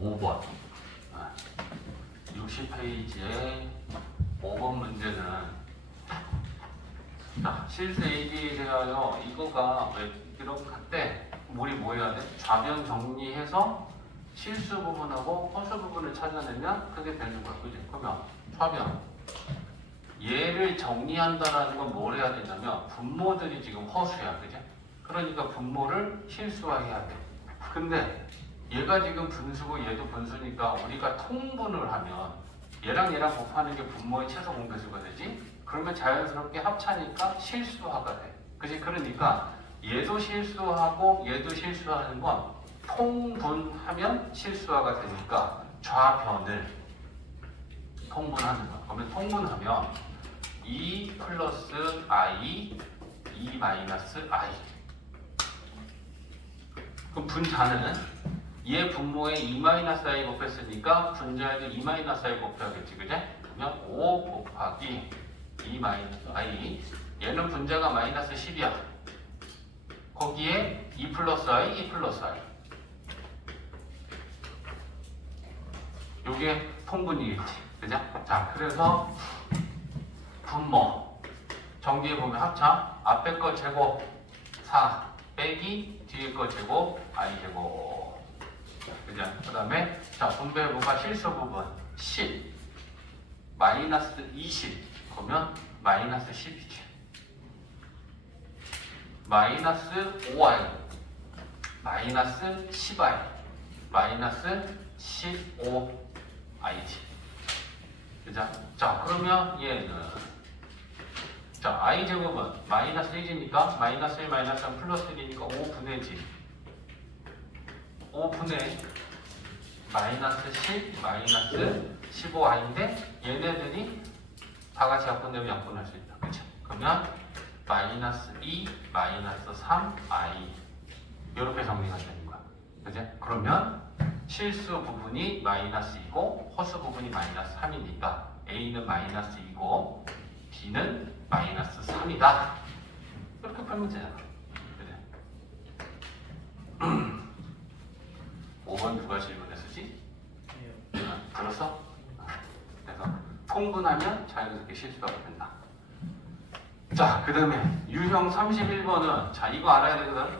5번. 60페이지에 5번 문제는 자, 실수 AB에 대하여 이거가 왜 이렇게 할때 우리 뭐 해야 돼? 좌변 정리해서 실수 부분하고 허수 부분을 찾아내면 그게 되는 거야. 그지? 그러면 좌변 얘를 정리한다라는 건 뭘 해야 되냐면 분모들이 지금 허수야. 그지? 그러니까 분모를 실수화해야 돼. 근데 얘가 지금 분수고 얘도 분수니까 우리가 통분을 하면 얘랑 얘랑 곱하는 게 분모의 최소 공배수가 되지? 그러면 자연스럽게 합차니까 실수화가 돼. 그치? 그러니까 얘도 실수하고 얘도 실수하는 건 통분하면 실수화가 되니까 좌변을 통분하는 거야. 그러면 통분하면 2 플러스 i, 2 마이너스 i. 그럼 분자는 얘 분모에 2-i 곱했으니까 분자에도 2-i 곱해야겠지, 그제? 그러면 5 곱하기 2-i. 얘는 분자가 마이너스 10이야. 거기에 2 플러스 i, 2 플러스 i. 요게 통분이겠지, 그죠? 자, 그래서 분모 정리해 보면 합차 앞에 거 제곱 4 빼기 뒤에 거 제곱 i 제곱. 그죠? 그 다음에 자 분배부가 실수 부분 10 마이너스 20 그러면 마이너스 10이지. 마이너스 5i 마이너스 10i 마이너스 15i지. 그죠? 자 그러면 얘는 자 i 제곱은 마이너스 1이니까 마이너스 1 마이너스 1 플러스 1이니까 5분의 5분의 마이너스 10 마이너스 15i인데 얘네들이 다 같이 약분되면 약분할 수 있다. 그쵸? 그러면 마이너스 2 마이너스 3i 이렇게 정리가 되는 거야. 그죠? 그러면 실수 부분이 마이너스 2고 허수 부분이 마이너스 3이니까 a는 마이너스 2고 b는 마이너스 3이다. 이렇게 풀면 되잖아. 그래. 5번 누가 질문했었지? 들었어? 그래서 통분하면 자연스럽게 실수가 된다. 자, 그 다음에 유형 31번은 자 이거 알아야 되거든.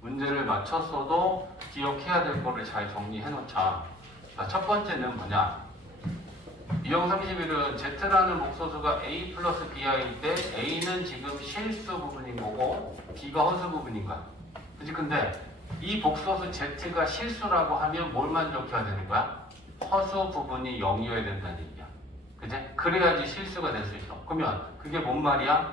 문제를 맞췄어도 기억해야 될 거를 잘 정리해 놓자. 자, 첫 번째는 뭐냐? 유형 31은 Z라는 목소수가 A 플러스 B일 때 A는 지금 실수 부분인 거고 B가 허수 부분인 거야. 그치? 근데 이 복소수 Z가 실수라고 하면 뭘 만족해야 되는 거야? 허수 부분이 0이어야 된다는 얘기야. 그치? 그래야지 실수가 될 수 있어. 그러면 그게 뭔 말이야?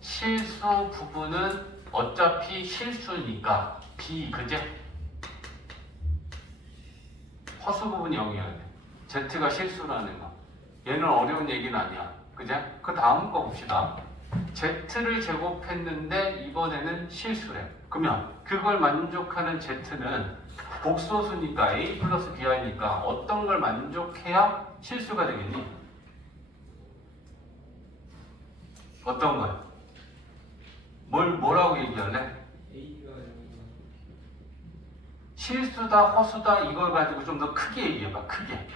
실수 부분은 어차피 실수니까 B, 그제? 허수 부분이 0이어야 돼. Z가 실수라는 거. 얘는 어려운 얘기는 아니야. 그제? 그 다음 거 봅시다. Z를 제곱했는데 이번에는 실수래. 그러면 그걸 만족하는 Z는 복소수니까 A 플러스 B이니까 어떤 걸 만족해야 실수가 되겠니? 어떤 걸? 뭐라고 얘기할래? 실수다, 허수다 이걸 가지고 좀 더 크게 얘기해봐. 크게.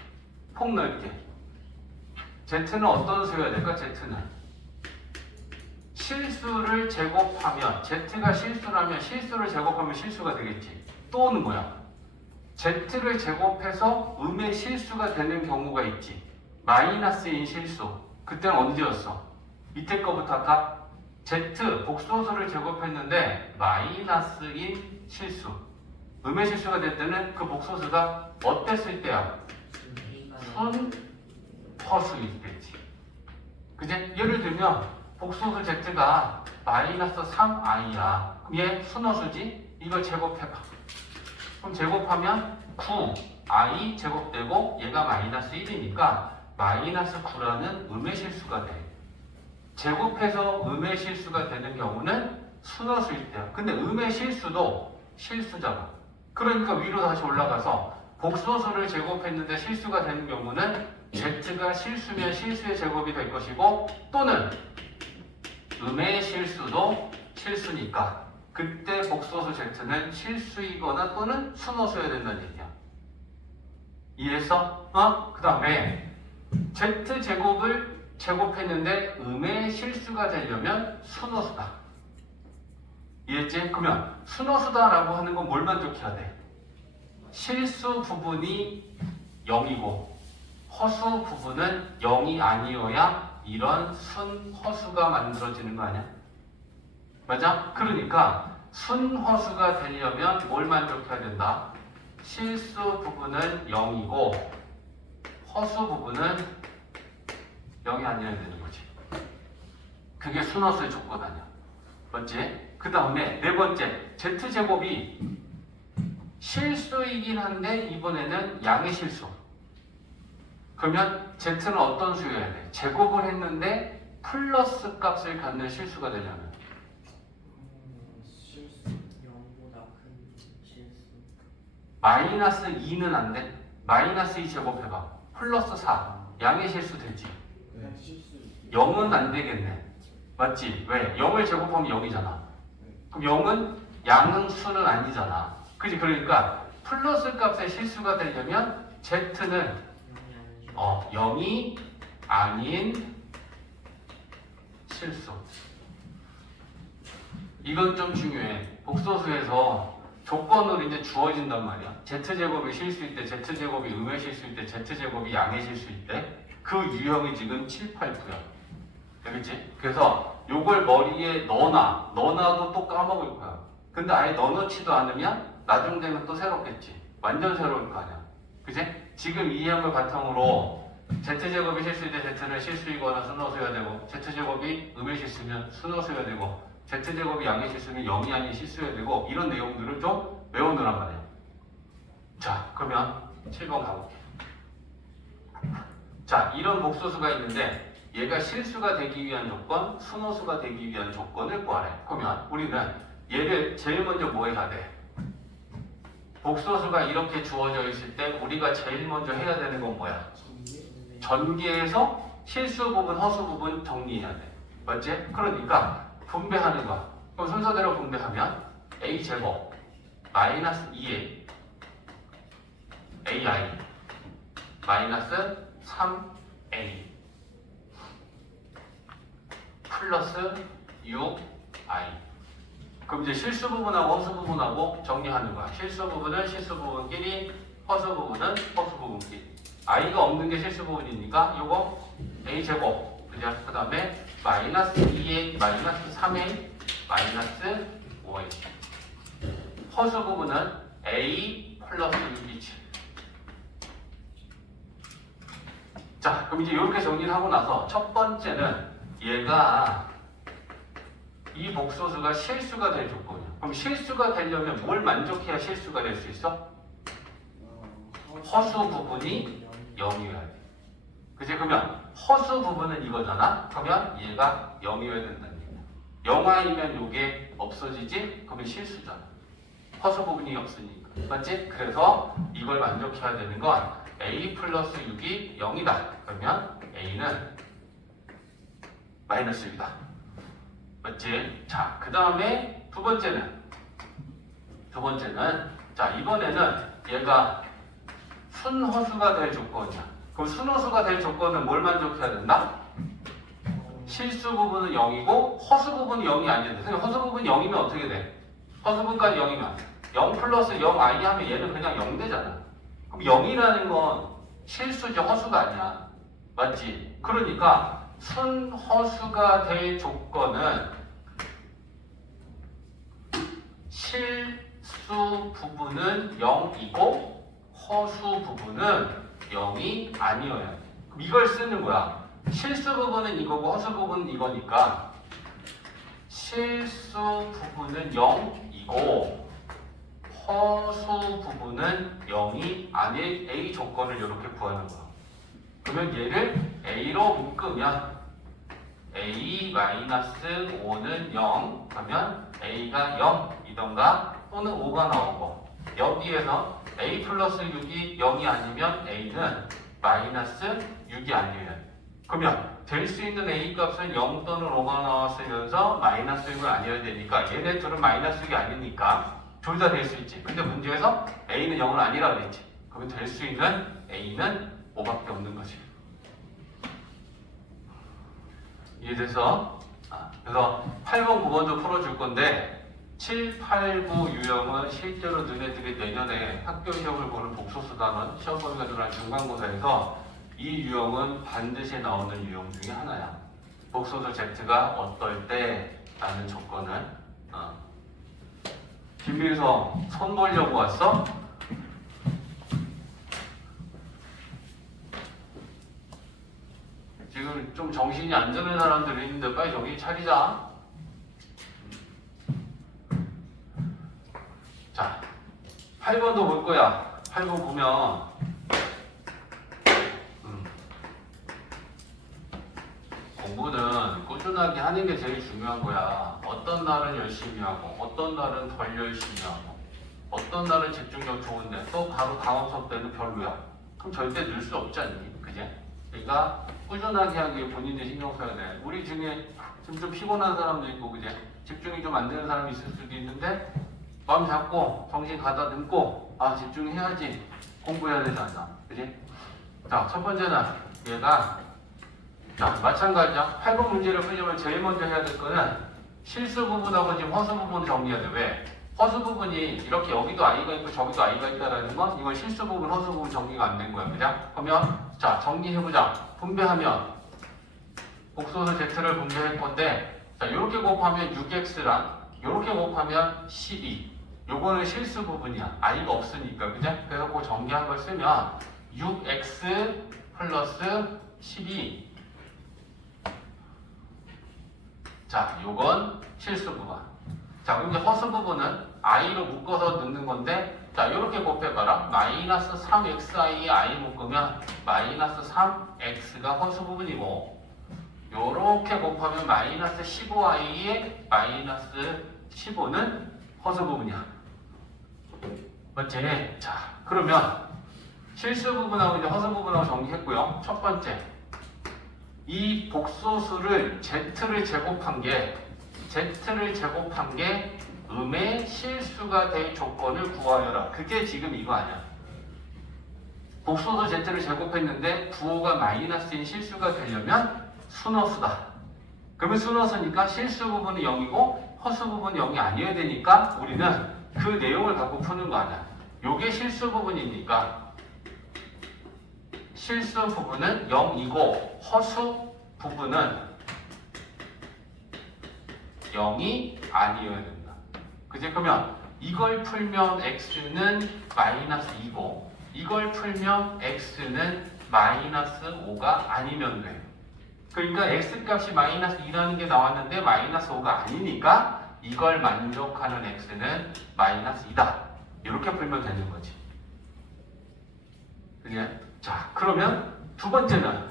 폭넓게. Z는 어떤 수여야 될까? Z는 실수를 제곱하면 Z가 실수라면 실수를 제곱하면 실수가 되겠지. 또는 뭐야? Z를 제곱해서 음의 실수가 되는 경우가 있지. 마이너스인 실수. 그때는 언제였어? 밑에 거부터 할까? Z 복소수를 제곱했는데 마이너스인 실수. 음의 실수가 될 때는 그 복소수가 어땠을 때야? 순 허수일 때지. 그제? 예를 들면 복소수 Z가 마이너스 3i야. 그럼 얘 순허수지? 이걸 제곱해봐. 그럼 제곱하면 9i 제곱되고 얘가 마이너스 1이니까 마이너스 9라는 음의 실수가 돼. 제곱해서 음의 실수가 되는 경우는 순허수일 때야. 근데 음의 실수도 실수잖아. 그러니까 위로 다시 올라가서 복소수를 제곱했는데 실수가 되는 경우는 Z가 실수면 실수의 제곱이 될 것이고 또는 음의 실수도 실수니까 그때 복소수 Z는 실수이거나 또는 순허수여야 된다는 얘기야. 이해했어? 그 다음에 z제곱을 제곱했는데 음의 실수가 되려면 순호수다. 이해했지? 그러면 순호수다라고 하는 건 뭘 만족해야 돼? 실수 부분이 0이고 허수 부분은 0이 아니어야 이런 순허수가 만들어지는 거 아니야? 맞아? 그러니까 순허수가 되려면 뭘 만족해야 된다? 실수 부분은 0이고 허수 부분은 0이 아니어야 되는 거지. 그게 순허수의 조건 아니야. 맞지? 그 다음에 네 번째, z제곱이 실수이긴 한데 이번에는 양의 실수. 그러면 z는 어떤 수여야 돼? 제곱을 했는데 플러스 값을 갖는 실수가 되려면 실수 0보다 큰 실수. 마이너스 2는 안 돼? 마이너스 2 제곱해봐. 플러스 4. 양의 실수 되지? 네. 실수. 0은 안 되겠네. 맞지? 왜? 0을 제곱하면 0이잖아. 그럼 0은 양수는 아니잖아. 그지? 그러니까 플러스 값의 실수가 되려면 z는 0이 아닌 실수. 이건 좀 중요해. 복소수에서 조건으로 이제 주어진단 말이야. z제곱이 실수일 때, z제곱이 음의 실수일 때, z제곱이 양의 실수일 때 그 유형이 지금 7, 8, 9야. 알겠지? 그래서 요걸 머리에 넣어놔도 또 까먹을 거야. 근데 아예 넣어놓지도 않으면 나중 되면 또 새롭겠지. 완전 새로울 거 아니야. 그치? 지금 이 형을 바탕으로 z제곱이 실수일 때 z는 실수이거나 순호수여야 되고 z제곱이 음의 실수면 순호수여야 되고 z제곱이 양의 실수면 0이 아닌 실수여야 되고 이런 내용들을 좀 외워놓으란 말이야. 자, 그러면 7번 가볼게. 자, 이런 복소수가 있는데 얘가 실수가 되기 위한 조건, 순호수가 되기 위한 조건을 구하래. 그러면 우리는 얘를 제일 먼저 뭐 해야 돼? 복소수가 이렇게 주어져 있을 때 우리가 제일 먼저 해야 되는 건 뭐야? 전개해서 실수 부분, 허수 부분 정리해야 돼. 맞지? 그러니까 분배하는 거야. 그럼 순서대로 분배하면 a제곱 마이너스 2a ai 마이너스 3a 플러스 6i. 그럼 이제 실수 부분하고 허수 부분하고 정리하는 거야. 실수 부분은 실수 부분끼리, 허수 부분은 허수 부분끼리. i가 없는 게 실수 부분이니까 이거 a 제곱. 그 다음에 마이너스 2a 마이너스 3a 마이너스 5a. 허수 부분은 a 플러스 6이지. 자, 그럼 이제 이렇게 정리를 하고 나서 첫 번째는 얘가 이 복소수가 실수가 될 조건이야. 그럼 실수가 되려면 뭘 만족해야 실수가 될 수 있어? 허수 부분이 0이어야 돼. 그치? 그러면 허수 부분은 이거잖아? 그러면 얘가 0이어야 된다는 얘기야. 0이면 이게 없어지지? 그러면 실수잖아. 허수 부분이 없으니까. 맞지? 그래서 이걸 만족해야 되는 건 a 플러스 6이 0이다. 그러면 a는 마이너스 6이다. 맞지? 자, 그 다음에 두 번째는 자, 이번에는 얘가 순허수가 될 조건이야. 그럼 순허수가 될 조건은 뭘 만족해야 된다? 실수 부분은 0이고 허수 부분이 0이 아니야. 허수 부분이 0이면 어떻게 돼? 허수 부분까지 0이면 0 플러스 0i 하면 얘는 그냥 0 되잖아. 그럼 0이라는 건 실수지 허수가 아니야. 맞지? 그러니까 순허수가 될 조건은 실수 부분은 0이고 허수 부분은 0이 아니어야 돼. 그럼 이걸 쓰는 거야. 실수 부분은 이거고 허수 부분은 이거니까 실수 부분은 0이고 허수 부분은 0이 아닐 A 조건을 이렇게 구하는 거야. 그러면 얘를 A로 묶으면 A-5는 0 하면 A가 0이던가 또는 5가 나오고 여기에서 A 플러스 6이 0이 아니면 A는 마이너스 6이 아니에요. 그러면 될 수 있는 A 값은 0 또는 5가 나왔으면서 마이너스 6은 아니어야 되니까 얘네 둘은 마이너스 6이 아니니까 둘 다 될 수 있지. 근데 문제에서 A는 0은 아니라 그랬지. 그러면 될 수 있는 A는 5밖에 없는 거지. 이해돼서? 그래서 8번, 9번도 풀어줄 건데 7, 8, 9 유형은 실제로 너네들이 내년에 학교 시험을 보는 복소수 단원 시험 범위가 들어간 중간고사에서 이 유형은 반드시 나오는 유형 중에 하나야. 복소수 Z가 어떨 때 라는 조건을. 김민성 손 보려고 왔어? 지금 좀 정신이 안 드는 사람들이 있는데 빨리 정신 차리자. 자, 8번도 볼 거야. 8번 보면 공부는 꾸준하게 하는 게 제일 중요한 거야. 어떤 날은 열심히 하고 어떤 날은 덜 열심히 하고 어떤 날은 집중력 좋은데 또 바로 다음 수업 때는 별로야. 그럼 절대 늘 수 없지 않니? 그제? 그러니까 꾸준하게 하기 위해 본인들 신경 써야 돼. 우리 중에 좀 피곤한 사람도 있고 그제? 집중이 좀 안 되는 사람이 있을 수도 있는데 마음 잡고 정신 가다듬고 집중해야지. 공부해야 되잖아. 그지? 자, 첫 번째는 얘가 마찬가지야. 8번 문제를 풀려면 제일 먼저 해야 될 거는 실수 부분하고 지금 허수 부분 정리해야 돼. 왜? 허수 부분이 이렇게 여기도 I가 있고 저기도 I가 있다라는 건 이건 실수 부분, 허수 부분 정리가 안 된 거야. 그냥? 그러면 자, 정리해보자. 분배하면 복소수 Z를 분배할 건데 자, 이렇게 곱하면 6X랑 이렇게 곱하면 12. 요거는 실수 부분이야. I가 없으니까. 그죠? 그래서 그 정리한 걸 쓰면 6X 플러스 12. 자, 요건 실수 부분. 자, 그럼 이제 허수 부분은 I로 묶어서 넣는 건데, 자, 이렇게 곱해봐라. 마이너스 3XI에 I 묶으면 마이너스 3X가 허수 부분이고, 요렇게 곱하면 마이너스 15I에 마이너스 15는 허수 부분이야. 맞지? 자, 그러면 실수 부분하고 이제 허수 부분하고 정리했고요. 첫 번째. 이 복소수를 Z를 제곱한 게 음의 실수가 될 조건을 구하여라. 그게 지금 이거 아니야. 복소수 Z를 제곱했는데 부호가 마이너스인 실수가 되려면 순허수다. 그러면 순허수니까 실수 부분이 0이고 허수 부분이 0이 아니어야 되니까 우리는 그 내용을 갖고 푸는 거 아니야. 요게 실수 부분이니까 실수 부분은 0이고 허수 부분은 0이 아니어야 된다. 그지? 그러면 이걸 풀면 x는 마이너스 2고 이걸 풀면 x는 마이너스 5가 아니면 돼. 그러니까 x값이 마이너스 2라는 게 나왔는데 마이너스 5가 아니니까 이걸 만족하는 x는 마이너스 2다. 이렇게 풀면 되는 거지. 그지? 자, 그러면 두 번째는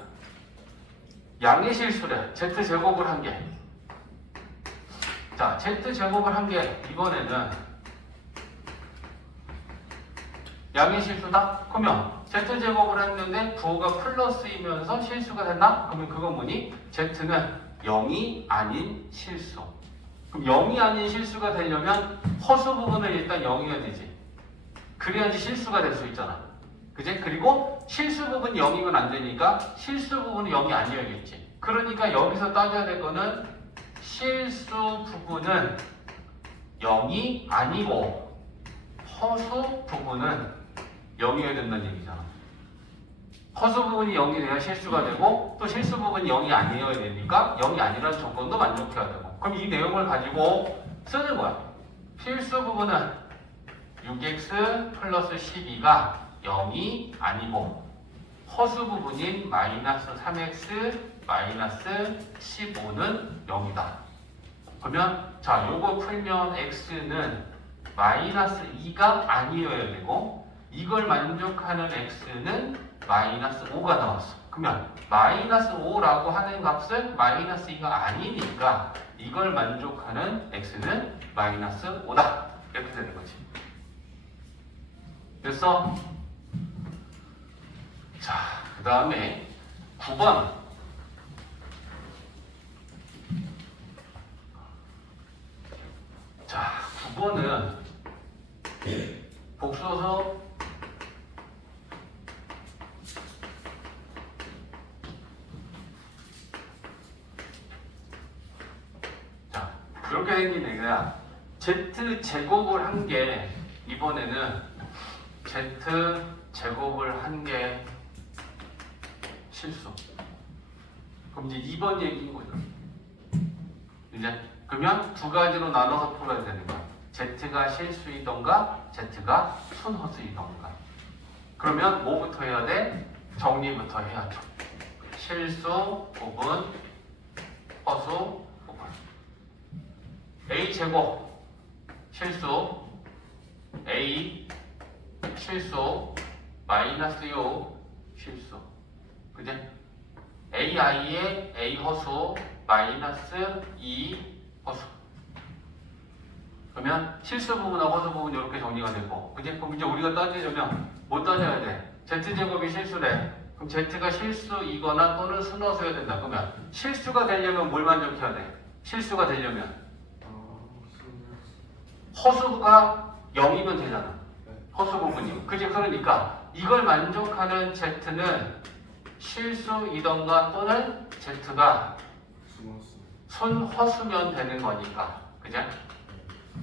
양의 실수래. z제곱을 한 게. 자, z제곱을 한 게 이번에는 양의 실수다? 그러면 z제곱을 했는데 부호가 플러스이면서 실수가 됐나? 그러면 그건 뭐니? z는 0이 아닌 실수. 그럼 0이 아닌 실수가 되려면 허수 부분을 일단 0이어야 되지. 그래야지 실수가 될 수 있잖아. 그지? 그리고 실수 부분이 0이면 안 되니까 실수 부분이 0이 아니어야겠지. 그러니까 여기서 따져야 될 거는 실수 부분은 0이 아니고 허수 부분은 0이어야 된다는 얘기잖아. 허수 부분이 0이 돼야 실수가 되고 또 실수 부분이 0이 아니어야 되니까 0이 아니라는 조건도 만족해야 되고. 그럼 이 내용을 가지고 쓰는 거야. 실수 부분은 6x 플러스 12가 0이 아니고 허수 부분인 마이너스 3x 마이너스 15는 0이다. 그러면 자, 요거 풀면 x는 마이너스 2가 아니어야 되고 이걸 만족하는 x는 마이너스 5가 나왔어. 그러면 마이너스 5라고 하는 값은 마이너스 2가 아니니까 이걸 만족하는 x는 마이너스 5다. 이렇게 되는 거지. 됐어? 자, 그 다음에 9번. 자, 9번은 복소수 생긴 얘기야. Z 제곱을 한 게 이번에는 Z 제곱을 한 게 실수. 그럼 이제 2번 얘기인 거죠. 이제 그러면 두 가지로 나눠서 풀어야 되는 거야. Z가 실수이던가 Z가 순허수이던가. 그러면 뭐부터 해야 돼? 정리부터 해야죠. 실수 부분, 허수 부분. A 제곱 실수, A 실수, 마이너스 6 실수. 그제? AI의 A 허수, 마이너스 2 허수. 그러면 실수 부분하고 허수 부분 이렇게 정리가 되고, 그제? 그럼 이제 우리가 따지려면 뭐 따져야 돼? Z제곱이 실수래. 그럼 Z가 실수이거나 또는 순허수여야 된다. 그러면 실수가 되려면 뭘 만족해야 돼? 실수가 되려면 허수가 0이면 되잖아. 허수 부분이. 그지? 그러니까 이걸 만족하는 Z는 실수이던가 또는 Z가 순허수면 되는 거니까. 그죠?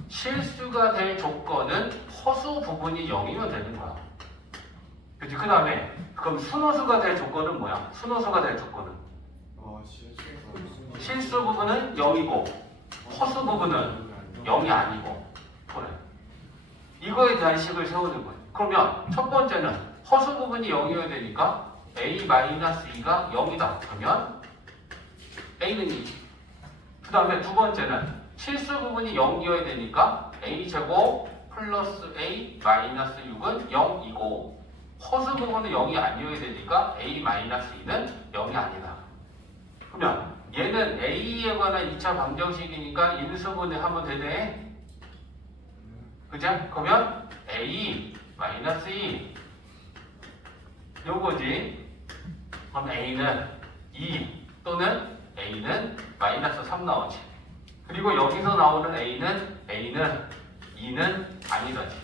실수가 될 조건은 허수 부분이 0이면 되는 거야. 그치? 그 다음에 그럼 순허수가 될 조건은 뭐야? 순허수가 될 조건은 실수 부분은 0이고 허수 부분은 0이 아니고. 그래. 이거에 대한 식을 세우는 거예요. 그러면 첫 번째는 허수 부분이 0이어야 되니까 A-2가 0이다. 그러면 A는 2. 그 다음에 두 번째는 실수 부분이 0이어야 되니까 A제곱 플러스 A 마이너스 6은 0이고 허수 부분은 0이 아니어야 되니까 A 마이너스 2는 0이 아니다. 그러면 얘는 A에 관한 2차 방정식이니까 인수분해 하면 되네. 그죠? 그러면 A 마이너스 2 요거지. 그럼 A는 2 또는 A는 마이너스 3 나오지. 그리고 여기서 나오는 A는 2는 아니다지.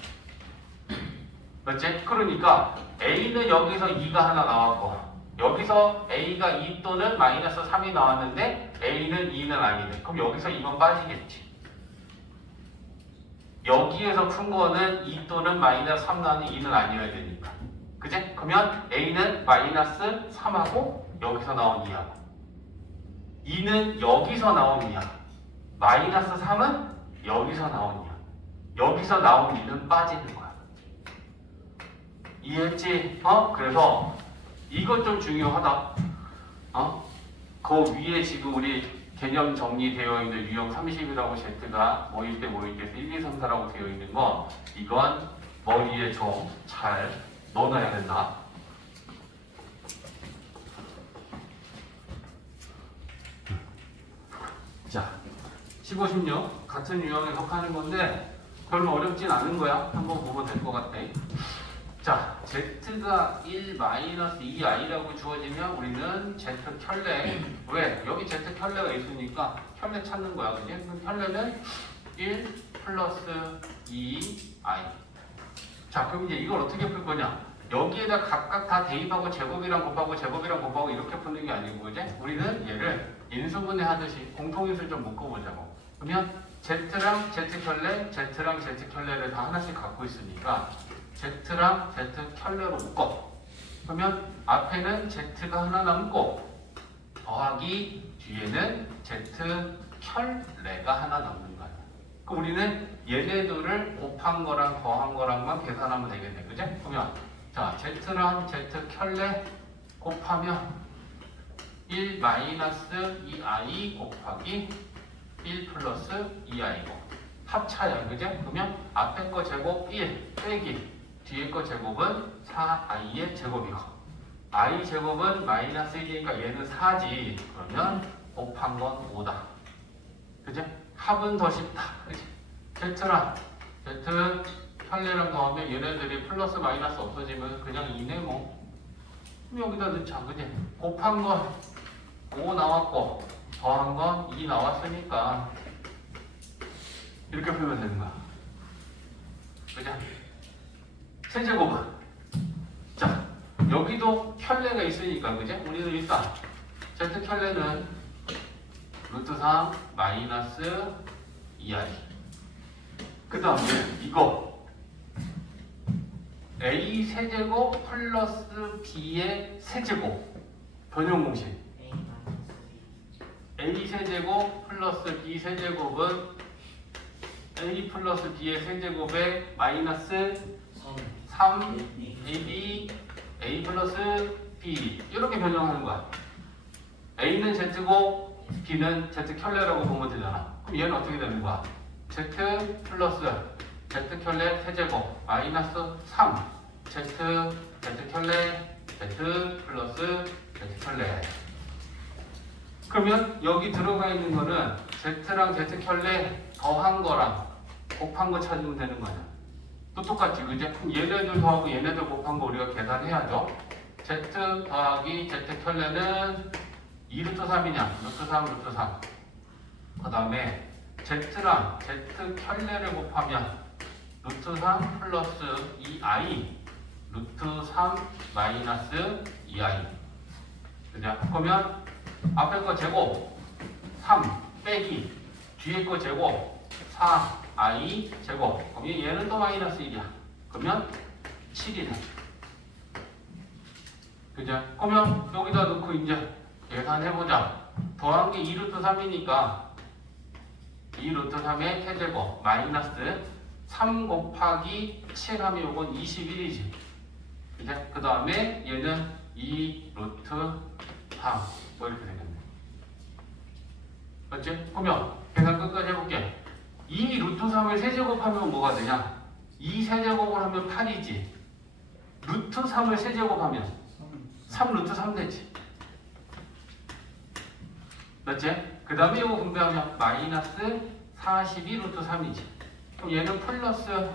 맞지? 그러니까 A는 여기서 2가 하나 나왔고 여기서 A가 2 또는 마이너스 3이 나왔는데 A는 2는 아니네. 그럼 여기서 2번 빠지겠지. 여기에서 푼 거는 2 또는 마이너스 3 나오는 2는 아니어야 되니까. 그지? 그러면 A는 마이너스 3하고 여기서 나온 2하고 2는 여기서 나온 2야. 마이너스 3은 여기서 나온 2야. 여기서 나온 2는 빠지는 거야. 이해했지? 그래서 이것 좀 중요하다. 그 위에 지금 우리 개념 정리되어 있는 유형 30이라고 Z가 모일 때 1, 2, 3, 4라고 되어 있는 거 이건 머리에 좀 잘 넣어놔야 된다. 자, 15, 16 같은 유형에 속하는 건데 별로 어렵진 않은 거야. 한번 보면 될 것 같아. 자, Z가 1-2i라고 주어지면 우리는 Z 켤레. 왜? 여기 Z 켤레가 있으니까 켤레 찾는 거야. 그지? 그럼 켤레는 1 플러스 2i. 자, 그럼 이제 이걸 어떻게 풀 거냐? 여기에다 각각 다 대입하고 제곱이랑 곱하고 이렇게 푸는 게 아니고, 그지? 우리는 얘를 인수분해 하듯이 공통인수를 좀 묶어보자고. 그러면 Z랑 Z 켤레, Z랑 Z 켤레를 다 하나씩 갖고 있으니까 Z랑 Z 켤레로 묶어. 그러면 앞에는 Z가 하나 남고 더하기 뒤에는 Z 켤레가 하나 남는 거야. 그럼 우리는 얘네들을 곱한 거랑 더한 거랑만 계산하면 되겠네. 그죠? 그러면 자, Z랑 Z 켤레 곱하면 1 마이너스 2i 곱하기 1 플러스 2i고 합차야. 그죠? 그러면 앞에 거 제곱 1 빼기 뒤에 거 제곱은 4i의 제곱이고 i 제곱은 마이너스 1이니까 얘는 4지. 그러면 곱한 건 5다. 그죠? 합은 더 쉽다. 그치? Z랑 Z 켤레랑 더하면 얘네들이 플러스 마이너스 없어지면 그냥 2네 뭐. 그럼 여기다 넣자. 그지? 곱한 건 5 나왔고 더한 건 2 나왔으니까 이렇게 풀면 되는 거야. 그죠? 세제곱은 자 여기도 켤레가 있으니까 그지? 우리는 일단 Z 켤레는 루트 3 마이너스 2i. 그 다음에 이거 a 세제곱 플러스 b의 세제곱 변형 공식. A 마이너스 a 세제곱 플러스 b 세제곱은 a 플러스 b의 세제곱에 마이너스 3 ab a 플러스 b 이렇게 변형하는 거야. a는 z고 b는 z 켤레라고 보면 되잖아. 그럼 얘는 어떻게 되는 거야? z 플러스 z 켤레 세제곱 마이너스 3 z 켤레 z 플러스 z 켤레. 그러면 여기 들어가 있는 거는 z랑 z 켤레 더한 거랑 곱한 거 찾으면 되는 거야. 또 똑같지, 그지? 그럼 얘네들 더하고 얘네들 곱한 거 우리가 계산해야죠. z 더하기 z 켤레는 2루트 3이냐? 루트 3, 루트 3. 그 다음에 z랑 z 켤레를 곱하면 루트 3 플러스 2i 루트 3 마이너스 2i. 그죠? 그러면 앞에 거 제곱 3 빼기 뒤에 거 제곱 4i 제곱. 그러면 얘는 또 마이너스 1이야. 그러면 7이네. 그죠? 그러면 여기다 넣고 이제 계산해보자. 더한 게 2루트 3이니까 2루트 3의 세제곱 마이너스 3 곱하기 7 하면 요건 21이지. 그죠? 그 다음에 얘는 2루트 3 뭐 이렇게 되겠네. 맞지? 그러면 계산 끝까지 해볼게. 2루트 3을 세제곱하면 뭐가 되냐? 2 세제곱을 하면 8이지. 루트 3을 세제곱하면 3루트 3 되지. 맞지? 그 다음에 이거 분배하면 마이너스 42 루트 3이지. 그럼 얘는 플러스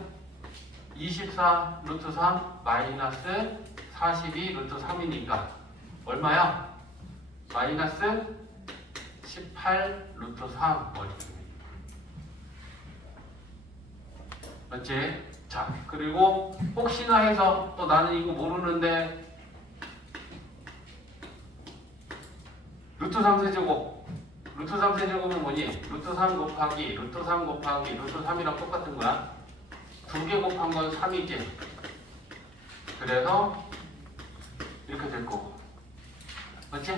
24 루트 3 마이너스 42 루트 3이니까 얼마야? 마이너스 18 루트 3. 맞지? 자, 그리고 혹시나 해서 또 나는 이거 모르는데 루트 3 세제곱 루트 3 세제곱은 뭐니? 루트 3 곱하기 루트 3 곱하기 루트 3이랑 똑같은 거야. 두 개 곱한 건 3이지. 그래서 이렇게 될 거고. 맞지?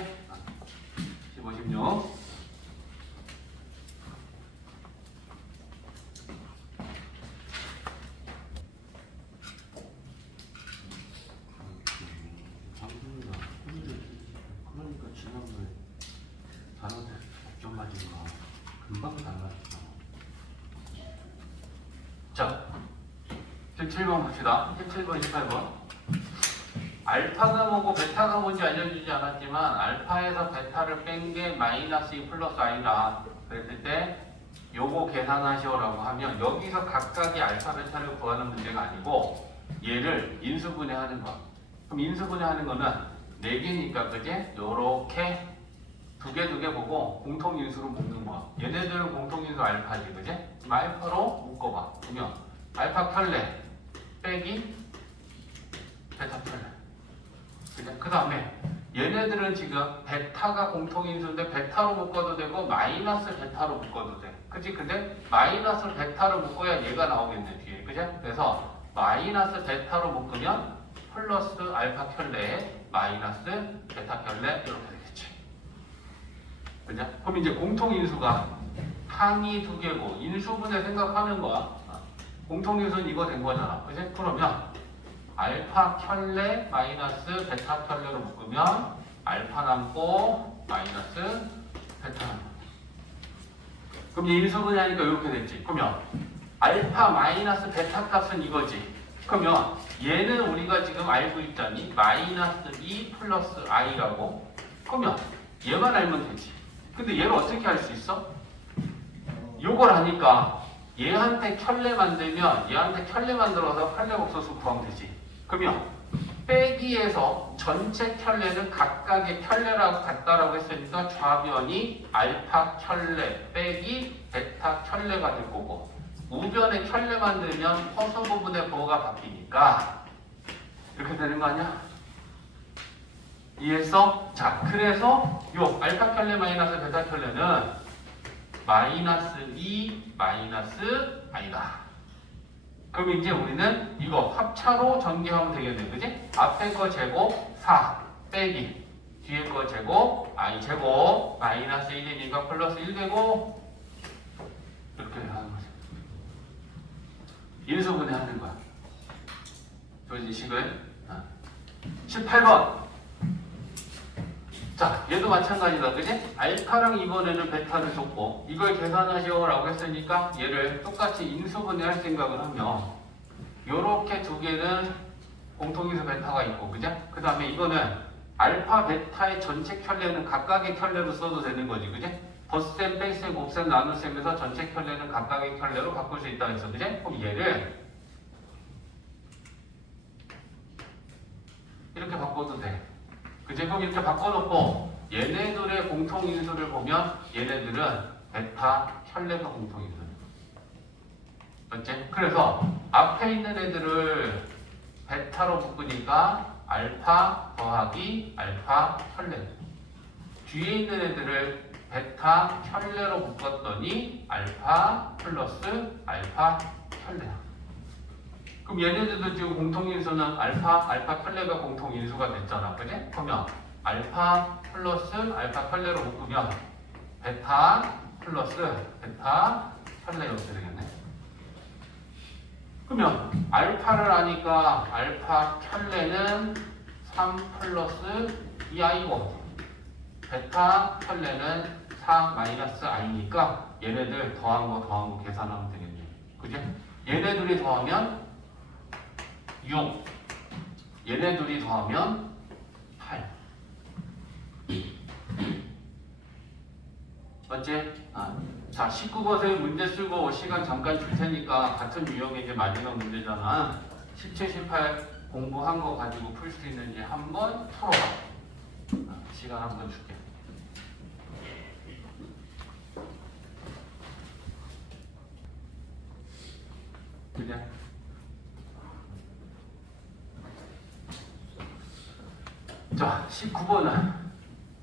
15, 16. 그러니까 지난번에 단어들 좀 맞은 거 금방 달라졌어. 자, 17번 봅시다. 17번, 18번. 알파가 뭐고 베타가 뭔지 알려주지 않았지만 알파에서 베타를 뺀 게 마이너스 2 플러스 i라 그랬을 때 요거 계산하시오라고 하면 여기서 각각의 알파 베타를 구하는 문제가 아니고 얘를 인수분해하는 거. 그럼 인수분해하는 거는 4개니까 그지? 요렇게 두 개 보고 공통인수로 묶는 거야. 얘네들은 공통인수 알파지, 그지? 그럼 알파로 묶어봐. 그러면 알파 켤레 빼기 베타 켤레. 그죠? 그 다음에 얘네들은 지금 베타가 공통인수인데 베타로 묶어도 되고 마이너스 베타로 묶어도 돼. 그치? 근데 마이너스 베타로 묶어야 얘가 나오겠네, 뒤에. 그죠? 그래서 마이너스 베타로 묶으면 플러스 알파 켤레에 마이너스 베타 켤레 이렇게 되겠지. 그죠? 그럼 이제 공통인수가 항이 두 개고 인수분해 생각하는 거야. 공통인수는 이거 된 거잖아. 그지? 그러면 알파 켤레 마이너스 베타 켤레로 묶으면 알파 남고 마이너스 베타 남고. 그럼 이제 인수분해하니까 이렇게 됐지. 그러면 알파 마이너스 베타 값은 이거지. 그러면 얘는 우리가 지금 알고 있자니 마이너스 2 플러스 i라고. 그러면 얘만 알면 되지. 근데 얘를 어떻게 할 수 있어? 요걸 하니까 얘한테 켤레 만들면 얘한테 켤레 만들어서 켤레 복소수 구하면 되지. 그러면 빼기에서 전체 켤레는 각각의 켤레라고 같다라고 했으니까 좌변이 알파 켤레 빼기 베타 켤레가 될 거고 우변에 켤레 만들면 허수 부분의 부호가 바뀌니까 이렇게 되는 거 아니야? 이해했어? 자, 그래서 요 알파 켤레 마이너스 베타 켤레는 마이너스 2 마이너스 i다. 그럼 이제 우리는 이거 합차로 전개하면 되겠네. 그지? 앞에 거 제곱 4 빼기 뒤에 거 제곱 i 제곱 마이너스 1이니까 플러스 1 되고 이렇게 하는 거죠. 인수분해 하는 거야. 이 식을 18번. 자, 얘도 마찬가지다. 그지? 알파랑 이번에는 베타를 줬고 이걸 계산하시오라고 했으니까 얘를 똑같이 인수분해할 생각을 하면 요렇게 두 개는 공통인수 베타가 있고, 그죠? 그 다음에 이거는 알파 베타의 전체 켤레는 각각의 켤레로 써도 되는 거지, 그지? 덧셈, 뺄셈, 곱셈, 나눗셈에서 전체 켤레는 각각의 켤레로 바꿀 수 있다고 했어, 그지? 그럼 얘를 이렇게 바꿔도 돼. 그지? 그럼 이렇게 바꿔놓고 얘네들의 공통인수를 보면 얘네들은 베타 켤레가 공통인수. 맞지? 그래서 앞에 있는 애들을 베타로 묶으니까 알파 더하기 알파 켤레. 뒤에 있는 애들을 베타 켤레로 묶었더니 알파 플러스 알파 켤레야. 그럼 얘네들도 지금 공통인수는 알파 켤레가 공통인수가 됐잖아. 그지? 그러면 알파 플러스 알파 켤레로 묶으면 베타 플러스 베타 켤레 이렇게 되겠네. 그러면 알파를 아니까 알파 켤레는 3 플러스 2i고 베타 켤레는 4 마이너스 i니까 얘네들 더한 거 계산하면 되겠네. 그지? 얘네 둘이 더하면 6. 얘네 둘이 더하면 8. 맞지? 자, 19번에 문제 쓰고 시간 잠깐 줄 테니까 같은 유형의 이제 마지막 문제잖아. 17, 18 공부한 거 가지고 풀 수 있는지 한번 풀어봐. 시간 한번 줄게. 그래? 자, 19번은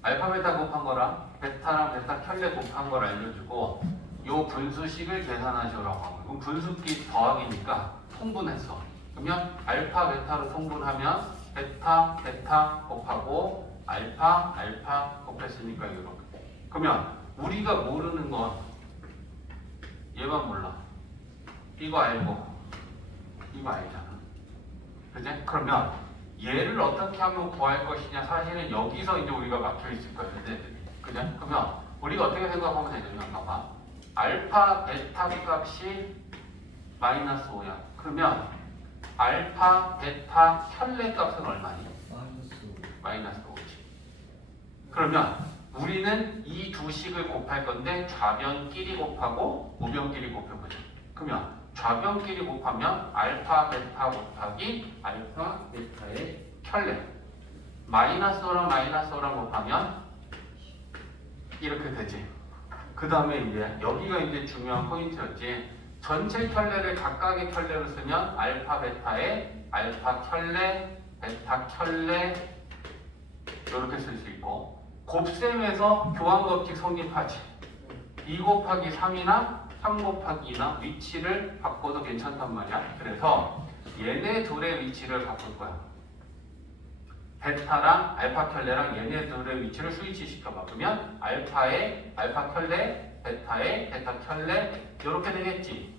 알파 베타 곱한 거랑 베타랑 베타 켤레 곱한 걸 알려주고 요 분수식을 계산하시라고 하고, 그럼 분수끼리 더하기니까 통분했어. 그러면 알파 베타로 통분하면 베타 곱하고 알파 곱했으니까 이렇게. 그러면 우리가 모르는 건 얘만 몰라. 이거 알고 이거 알잖아. 그지? 그러면 얘를 어떻게 하면 구할 것이냐, 사실은 여기서 이제 우리가 막혀 있을 거예요. 그죠? 그러면 우리가 어떻게 생각하면 되냐면, 봐봐. 알파 베타 값이 마이너스 5야. 그러면 알파 베타 켤레 값은 얼마니? 마이너스 5지. 그러면 우리는 이 두 식을 곱할 건데 좌변끼리 곱하고 우변끼리 곱해보자. 그러면 좌변끼리 곱하면 알파 베타 곱하기 알파 베타의 켤레. 마이너스 5랑 마이너스 5랑 곱하면 이렇게 되지. 그 다음에 이제 여기가 이제 중요한 포인트였지. 전체 켤레를 각각의 켤레로 쓰면 알파 베타의 알파 켤레, 베타 켤레 이렇게 쓸 수 있고, 곱셈에서 교환법칙 성립하지. 2 곱하기 3이나 3 곱하기 2나 위치를 바꿔도 괜찮단 말이야. 그래서 얘네 둘의 위치를 바꿀 거야. 베타랑 알파 켤레랑 얘네 둘의 위치를 스위치 시켜봐. 그러면 알파의 알파 켤레, 베타의 베타 켤레 이렇게 되겠지.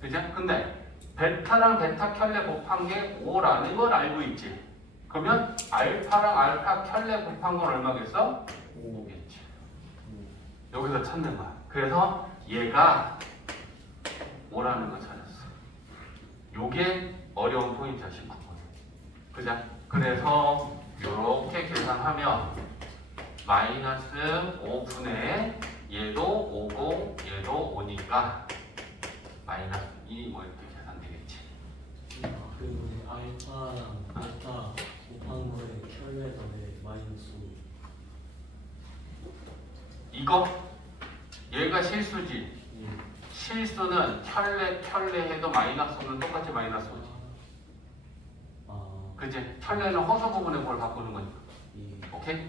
그죠? 근데 베타랑 베타 켤레 곱한 게 5라는 걸 알고 있지. 그러면 알파랑 알파 켤레 곱한 건 얼마겠어? 5겠지. 여기서 찾는 거야. 그래서 얘가 5라는 걸 찾았어. 요게 어려운 포인트야, 19번. 그죠? 그래서 이렇게 계산하면 마이너스 5분의 얘도 5고 얘도 5니까 마이너스 2 뭐 이렇게 계산되겠지. 그리고 알파랑 베타 곱한 거에 켤레 더해 마이너스 5. 이거 얘가 실수지. 실수는 켤레 해도 마이너스 5는 똑같이 마이너스 5지. 그치? 켤레는 허수 부분에 뭘 바꾸는 거니까. 오케이?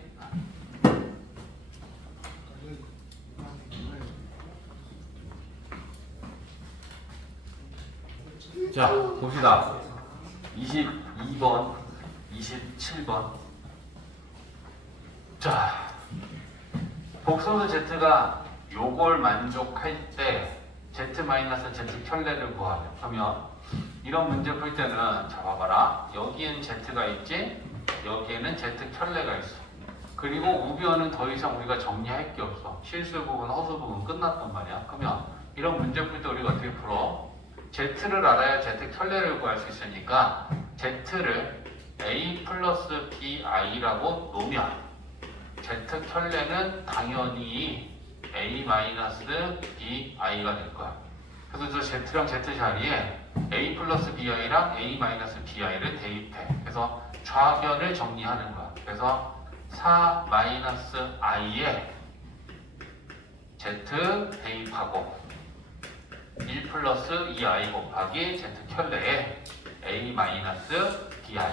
자, 봅시다. 22번, 27번. 자, 복소수 Z가 요걸 만족할 때 Z-Z 켤레를 구하면 그러면 이런 문제 풀 때는 자 봐봐라. 여기엔 Z가 있지, 여기에는 Z 켤레가 있어. 그리고 우변은 더 이상 우리가 정리할 게 없어. 실수 부분, 허수 부분 끝났단 말이야. 그러면 이런 문제 풀 때 우리가 어떻게 풀어? Z를 알아야 Z 켤레를 구할 수 있으니까 Z를 A 플러스 BI라고 놓으면 Z 켤레는 당연히 A 마이너스 BI가 될 거야. 그래서 저 Z랑 Z 자리에 A 플러스 BI랑 A 마이너스 BI를 대입해. 그래서 좌변을 정리하는 거야. 그래서 4 마이너스 I에 Z 대입하고 1 플러스 2I 곱하기 Z 켤레에 A 마이너스 BI.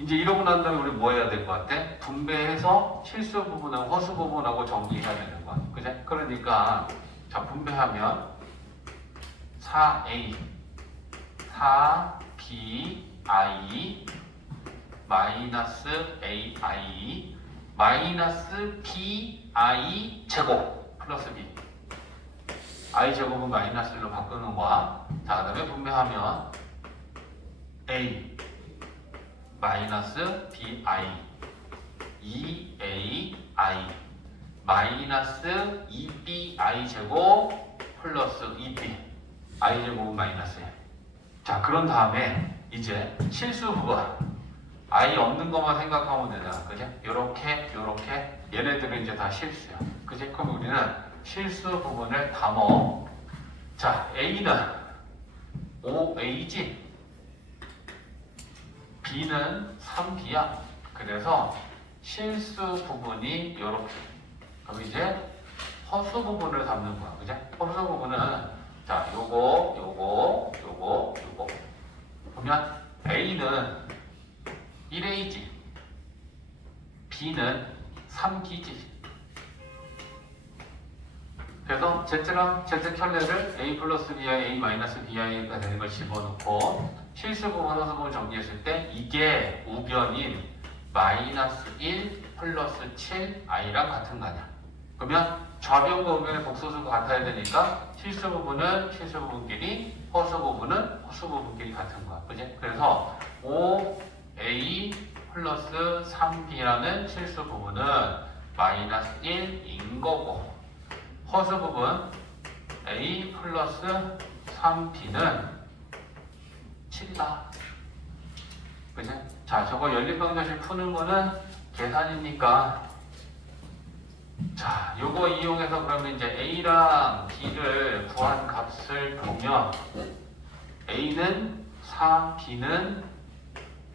이제 이러고 난 다음에 우리 뭐 해야 될 것 같아? 분배해서 실수 부분하고 허수 부분하고 정리해야 되는 거야. 그제? 그러니까 자 분배하면 4A 4BI 마이너스 AI 마이너스 BI 제곱 플러스 B I 제곱은 마이너스 1로 바꾸는 거야. 자, 그 다음에 분배하면 A 마이너스 BI 2AI 마이너스 2BI 제곱 플러스 2B I 제곱은 마이너스 1. 자, 그런 다음에 이제 실수 부분 I 없는 것만 생각하면 되잖아. 그죠? 요렇게 얘네들은 이제 다 실수야. 그지? 그럼 우리는 실수 부분을 담어. 자, A는 5A지 B는 3B야. 그래서 실수 부분이 요렇게. 그럼 이제 허수 부분을 담는 거야. 그죠? 허수 부분은 자, 요거 보면 A는 1A지 B는 3B지. 그래서 Z랑 Z 켤레를 A 플러스 BI, A 마이너스 BI가 되는 걸 집어넣고 실수 부분, 허수 부분 정리했을 때 이게 우변인 마이너스 1 플러스 7I랑 같은 거 아니야. 그러면 좌변과 우변의 복소수가 같아야 되니까 실수 부분은 실수 부분끼리, 허수 부분은 허수 부분끼리 같은 거야. 그지? 그래서 5A 플러스 3B라는 실수 부분은 마이너스 1인 거고 허수 부분 A 플러스 3B는 7이다. 그지? 자, 저거 연립방정식 푸는 거는 계산이니까 자, 요거 이용해서 그러면 이제 A랑 B를 구한 값을 보면 A는 4, B는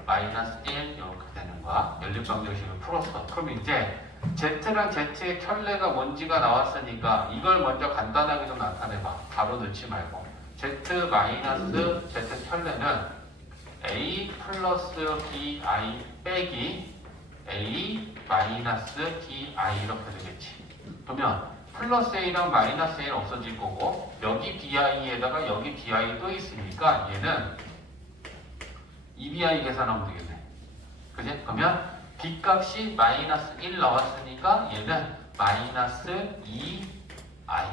마이너스 1 이렇게 되는 거야. 연립방정식을 풀었어. 그럼 이제 Z랑 Z의 켤레가 뭔지가 나왔으니까 이걸 먼저 간단하게 좀 나타내봐. 바로 넣지 말고. Z 마이너스 Z 켤레는 A 플러스 BI 빼기 A 마이너스 BI 이렇게 되겠지. 그러면 플러스 A랑 마이너스 A는 없어질 거고 여기 BI에다가 여기 BI도 있으니까 얘는 2BI 계산하면 되겠네. 그지? 그러면 B 값이 마이너스 1 나왔으니까 얘는 마이너스 2I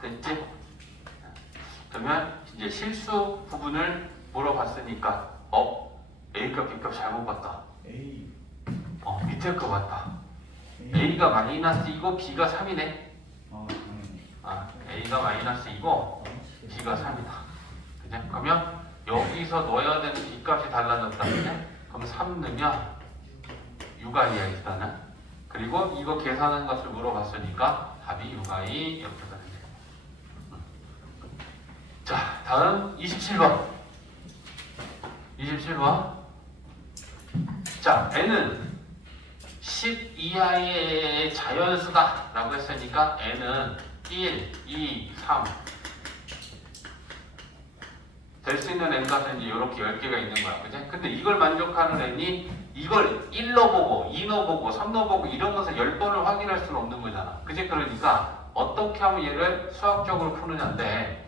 됐지? 그러면 이제 실수 부분을 물어봤으니까 A값 B값 잘못 봤다. A. 밑에 거 맞다. A가 마이너스 2고 B가 3이네. A가 마이너스 2고 B가 3이다. 그죠? 그러면 여기서 넣어야 되는 B값이 달라졌다. 그죠? 그럼 3 넣으면 6I야 일단은. 그리고 이거 계산한 것을 물어봤으니까 답이 6I 이렇게 되네. 자, 다음 27번. 27번. 자, n은 10 이하의 자연수다 라고 했으니까 n은 1, 2, 3 될 수 있는 n 값은 이렇게 10개가 있는 거야. 그치? 근데 이걸 만족하는 n이 이걸 1 넣어보고 2 넣어보고 3 넣어보고 이런 것을 10번을 확인할 수는 없는 거잖아. 그치? 그러니까 어떻게 하면 얘를 수학적으로 푸느냐인데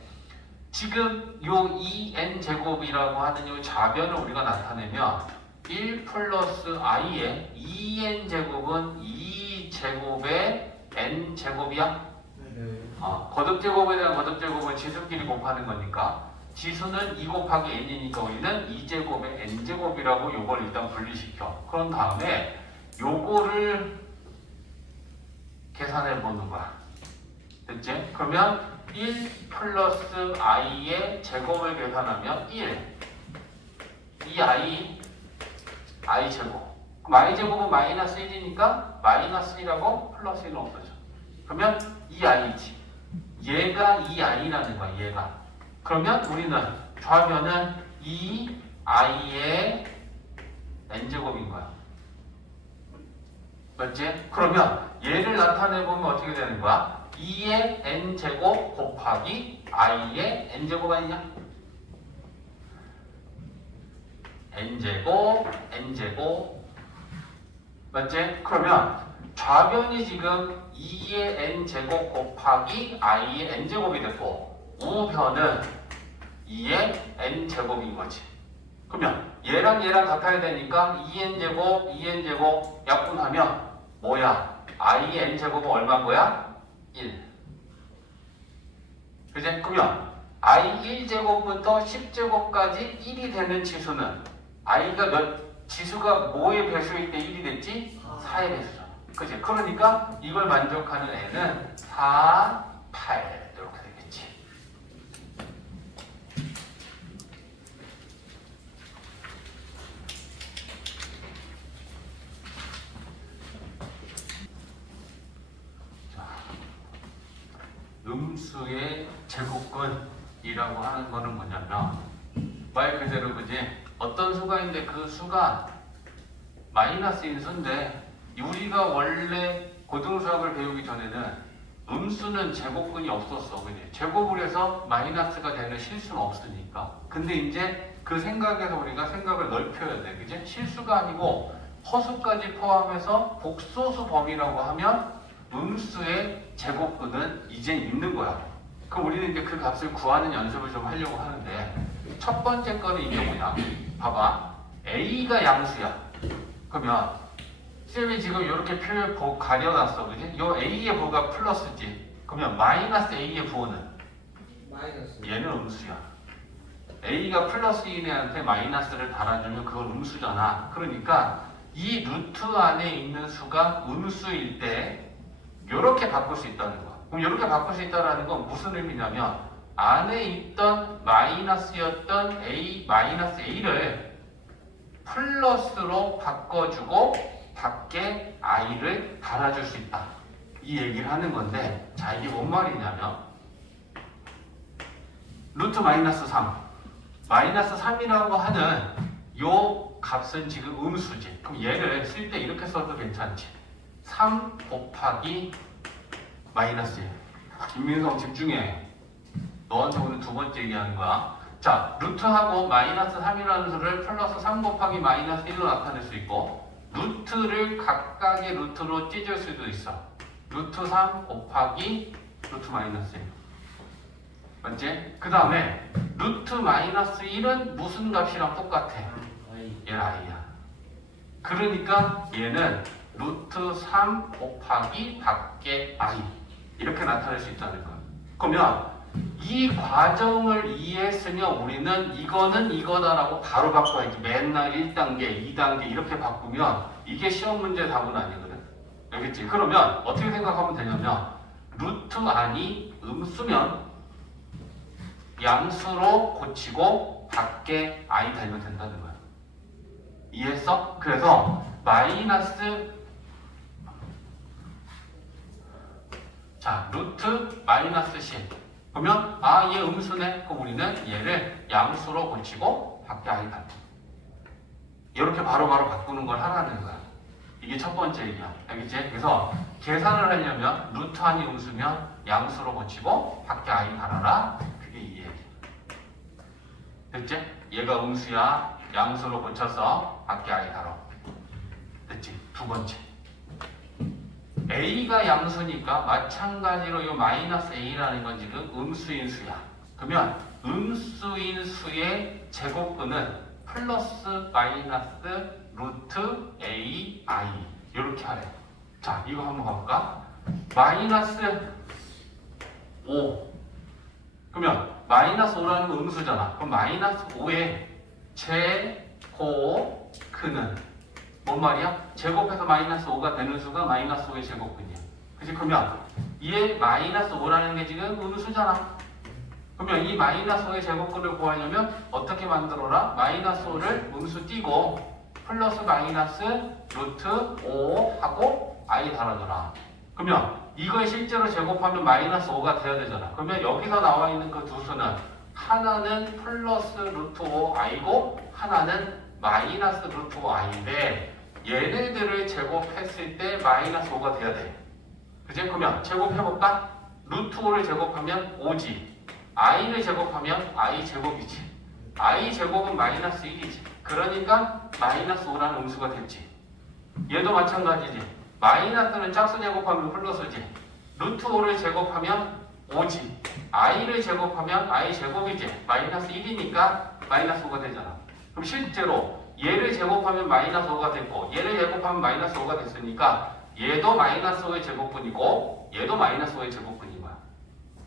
지금 요 2n 제곱이라고 하는 요 좌변을 우리가 나타내면 1 플러스 i의 2n 제곱은 2 제곱의 n 제곱이야? 네. 거듭 제곱에 대한 거듭 제곱은 지수끼리 곱하는 거니까 지수는 2 곱하기 n이니까 우리는 2제곱의 n제곱이라고 요걸 일단 분리시켜. 그런 다음에 요거를 계산해 보는 거야. 됐지? 그러면 1 플러스 i의 제곱을 계산하면 1 2i i 제곱. 그럼 i 제곱은 마이너스 1이니까 마이너스 1하고 플러스 1은 없어져. 그러면 2i지. 얘가 2i라는 거야. 얘가. 그러면 우리는 좌변은 2i의 n제곱인 거야. 맞지? 그러면 얘를 나타내보면 어떻게 되는 거야? 2의 n제곱 곱하기 i의 n제곱 아니냐? n제곱, n제곱. 맞지? 그러면 좌변이 지금 2의 n제곱 곱하기 i의 n제곱이 됐고 우변은 2의 n제곱인 거지. 그러면 얘랑 얘랑 같아야 되니까 2n제곱, 2n제곱 약분하면 뭐야? i의 n제곱은 얼마인 거야? 1. 그지? 그러면 i 1제곱부터 10제곱까지 1이 되는 지수는 i가 지수가 뭐의 배수일 때 1이 됐지? 4의 배수잖아. 그지? 그러니까 이걸 만족하는 애는 4, 8 이렇게 되겠지. 음수의 제곱근이라고 하는 거는 뭐냐면 말 그대로 그지 어떤 수가 있는데 그 수가 마이너스인 수인데 우리가 원래 고등수학을 배우기 전에는 음수는 제곱근이 없었어. 그지? 제곱을 해서 마이너스가 되는 실수는 없으니까. 근데 이제 그 생각에서 우리가 생각을 넓혀야 돼. 그지? 실수가 아니고 허수까지 포함해서 복소수 범위라고 하면 음수의 제곱근은 이제 있는 거야. 그럼 우리는 이제 그 값을 구하는 연습을 좀 하려고 하는데 첫 번째 거는 이게 뭐냐? 봐봐. A가 양수야. 그러면 쌤이 지금 이렇게 표를 가려놨어. 그지? 요 A의 부가 플러스지. 그러면 마이너스 A의 부호는? 마이너스. 얘는 음수야. A가 플러스인 애한테 마이너스를 달아주면 그건 음수잖아. 그러니까 이 루트 안에 있는 수가 음수일 때 이렇게 바꿀 수 있다는 거야. 그럼 이렇게 바꿀 수 있다는 건 무슨 의미냐면 안에 있던 마이너스였던 A, 마이너스 A를 플러스로 바꿔주고 밖에 I를 달아줄 수 있다. 이 얘기를 하는 건데 자 이게 뭔 말이냐면 루트 마이너스 3 마이너스 3이라고 하는 요 값은 지금 음수지. 그럼 얘를 쓸 때 이렇게 써도 괜찮지. 3 곱하기 마이너스 1. 김민성 집중해. 너한테 오늘 두 번째 얘기하는 거야. 자, 루트하고 마이너스 3이라는 수를 플러스 3 곱하기 마이너스 1로 나타낼 수 있고 루트를 각각의 루트로 찢을 수도 있어. 루트 3 곱하기 루트 마이너스 1. 맞지? 그 다음에 루트 마이너스 1은 무슨 값이랑 똑같아? 얘는 i야. 그러니까 얘는 루트 3 곱하기 밖에 i 이렇게 나타낼 수 있다는 거야. 그러면 이 과정을 이해했으면 우리는 이거는 이거다라고 바로 바꿔야지. 맨날 1단계, 2단계 이렇게 바꾸면 이게 시험 문제 답은 아니거든. 알겠지? 그러면 어떻게 생각하면 되냐면 루트 안이 음수면 양수로 고치고 밖에 i 달면 된다는 거야. 이해했어? 그래서 마이너스 자 루트 마이너스 10 그러면 아 얘 음수네. 그럼 우리는 얘를 양수로 고치고 밖에 i 달고 이렇게 바로바로 바꾸는 걸 하라는 거야. 이게 첫 번째 얘기야. 알겠지? 그래서 계산을 하려면 루트 안이 음수면 양수로 고치고 밖에 i 달아라. 그게 이 얘기야. 됐지? 얘가 음수야. 양수로 고쳐서 밖에 i 달아. 됐지? 두 번째. a가 양수니까 마찬가지로 이 마이너스 a라는 건 지금 음수인 수야. 그러면 음수인 수의 제곱근은 플러스 마이너스 루트 a i 이렇게 하래. 자, 이거 한번 가볼까? 마이너스 5. 그러면 마이너스 5라는 건 음수잖아. 그럼 마이너스 5의 제곱근은 뭔 말이야? 제곱해서 마이너스 5가 되는 수가 마이너스 5의 제곱근이야. 그치? 그러면 얘 마이너스 5라는 게 지금 음수잖아. 그러면 이 마이너스 5의 제곱근을 구하려면 어떻게 만들어라? 마이너스 5를 음수 띄고 플러스 마이너스 루트 5 하고 i 달아줘라. 그러면 이걸 실제로 제곱하면 마이너스 5가 돼야 되잖아. 그러면 여기서 나와 있는 그 두 수는 하나는 플러스 루트 5i고 하나는 마이너스 루트 5i인데 얘네들을 제곱했을 때 마이너스 5가 돼야 돼. 그치? 그러면 제곱해볼까? 루트 5를 제곱하면 5지. i를 제곱하면 i 제곱이지. i 제곱은 마이너스 1이지. 그러니까 마이너스 5라는 음수가 됐지. 얘도 마찬가지지. 마이너스는 짝수 제곱하면 플러스지. 루트 5를 제곱하면 5지. i를 제곱하면 i 제곱이지. 마이너스 1이니까 마이너스 5가 되잖아. 그럼 실제로 얘를 제곱하면 마이너스 5가 됐고 얘를 제곱하면 마이너스 5가 됐으니까 얘도 마이너스 5의 제곱근이고 얘도 마이너스 5의 제곱근인 거야.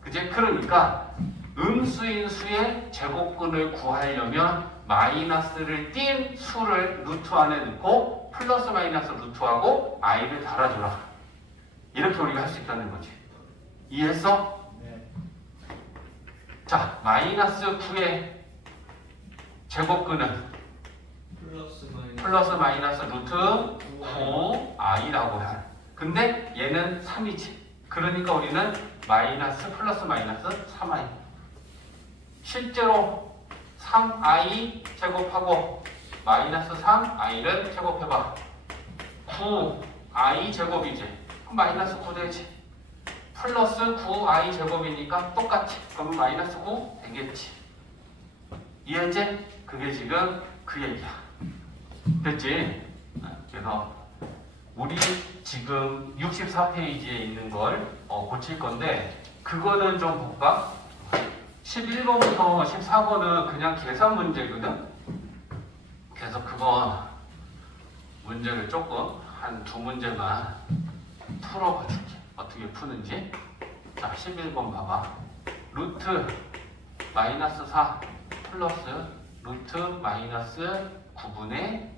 그치? 그러니까 음수인 수의 제곱근을 구하려면 마이너스를 띈 수를 루트 안에 넣고 플러스 마이너스 루트하고 i를 달아줘라. 이렇게 우리가 할 수 있다는 거지. 이해했어? 네. 자, 마이너스 9의 제곱근은 플러스 마이너스 루트 9i라고 해. 근데 얘는 3이지. 그러니까 우리는 마이너스 플러스 마이너스 3i. 실제로 3i 제곱하고 마이너스 3i를 제곱해봐. 9i 제곱이지. 그럼 마이너스 9 되지. 플러스 9i 제곱이니까 똑같지. 그러면 마이너스 9 되겠지. 이해했지? 그게 지금 그 얘기야. 됐지? 그래서 우리 지금 64페이지에 있는 걸 고칠 건데 그거는 좀 볼까? 11번부터 14번은 그냥 계산 문제거든? 그래서 그거 문제를 조금 한 두 문제만 풀어봐 줄게. 어떻게 푸는지. 자, 11번 봐봐. 루트 마이너스 4 플러스 루트 마이너스 9분의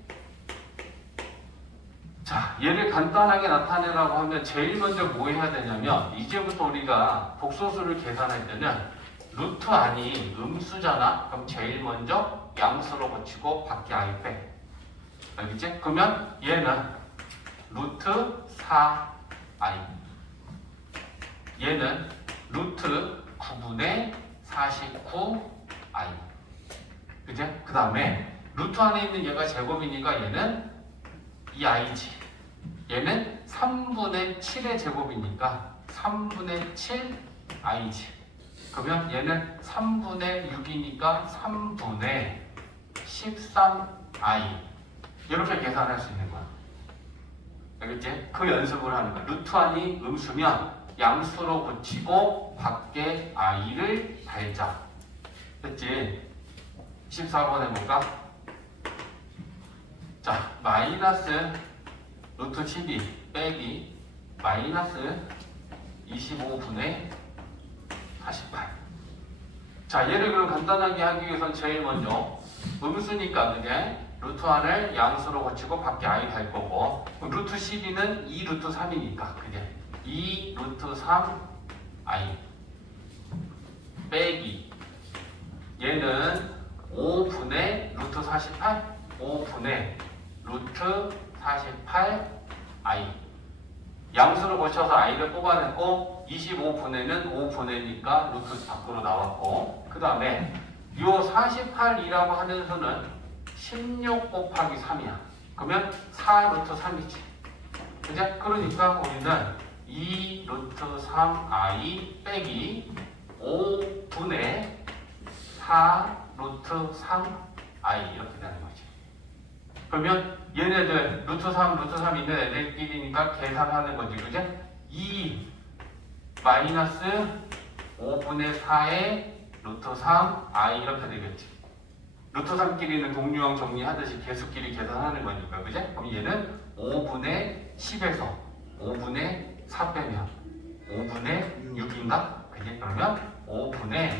자, 얘를 간단하게 나타내라고 하면 제일 먼저 뭐 해야 되냐면 이제부터 우리가 복소수를 계산할 때는 루트 안이 음수잖아. 그럼 제일 먼저 양수로 고치고 밖에 i 빼. 알겠지? 그러면 얘는 루트 4i 얘는 루트 9분의 49i 그제? 그 다음에 루트 안에 있는 얘가 제곱이니까 얘는 2i지. 얘는 3분의 7의 제곱이니까 3분의 7i지. 그러면 얘는 3분의 6이니까 3분의 13i. 이렇게 계산할 수 있는 거야. 알겠지? 그 연습을 하는 거야. 루트 안이 음수면 양수로 고치고 밖에 i를 달자. 됐지? 14번 해볼까? 자, 마이너스 루트 12 빼기 마이너스 25분의 48. 자, 얘를 그럼 간단하게 하기 위해선 제일 먼저 음수니까 그게 루트 안을 양수로 고치고 밖에 i 달 거고 루트 12는 2 루트 3이니까 그게 2 루트 3i 빼기 얘는 5분의 루트 48 5분의 루트 48i 양수를 고쳐서 i를 뽑아냈고 25분의는 5분의니까 루트 밖으로 나왔고 그 다음에 이 48이라고 하는 수는 16 곱하기 3이야. 그러면 4 루트 3이지. 그죠? 그러니까 우리는 2 루트 3i 빼기 5분의 4 루트 3i 이렇게 되는 거지. 그러면 얘네들 루트 3 있는 애들끼리니까 계산하는 거지, 그지? 2 마이너스 5분의 4의 루트 3 i 이렇게 되겠지. 루트 3끼리는 동류형 정리하듯이 개수끼리 계산하는 거니까, 그지? 그럼 얘는 5분의 10에서 5분의 4 빼면 5분의 6인가? 그지? 그러면 5분의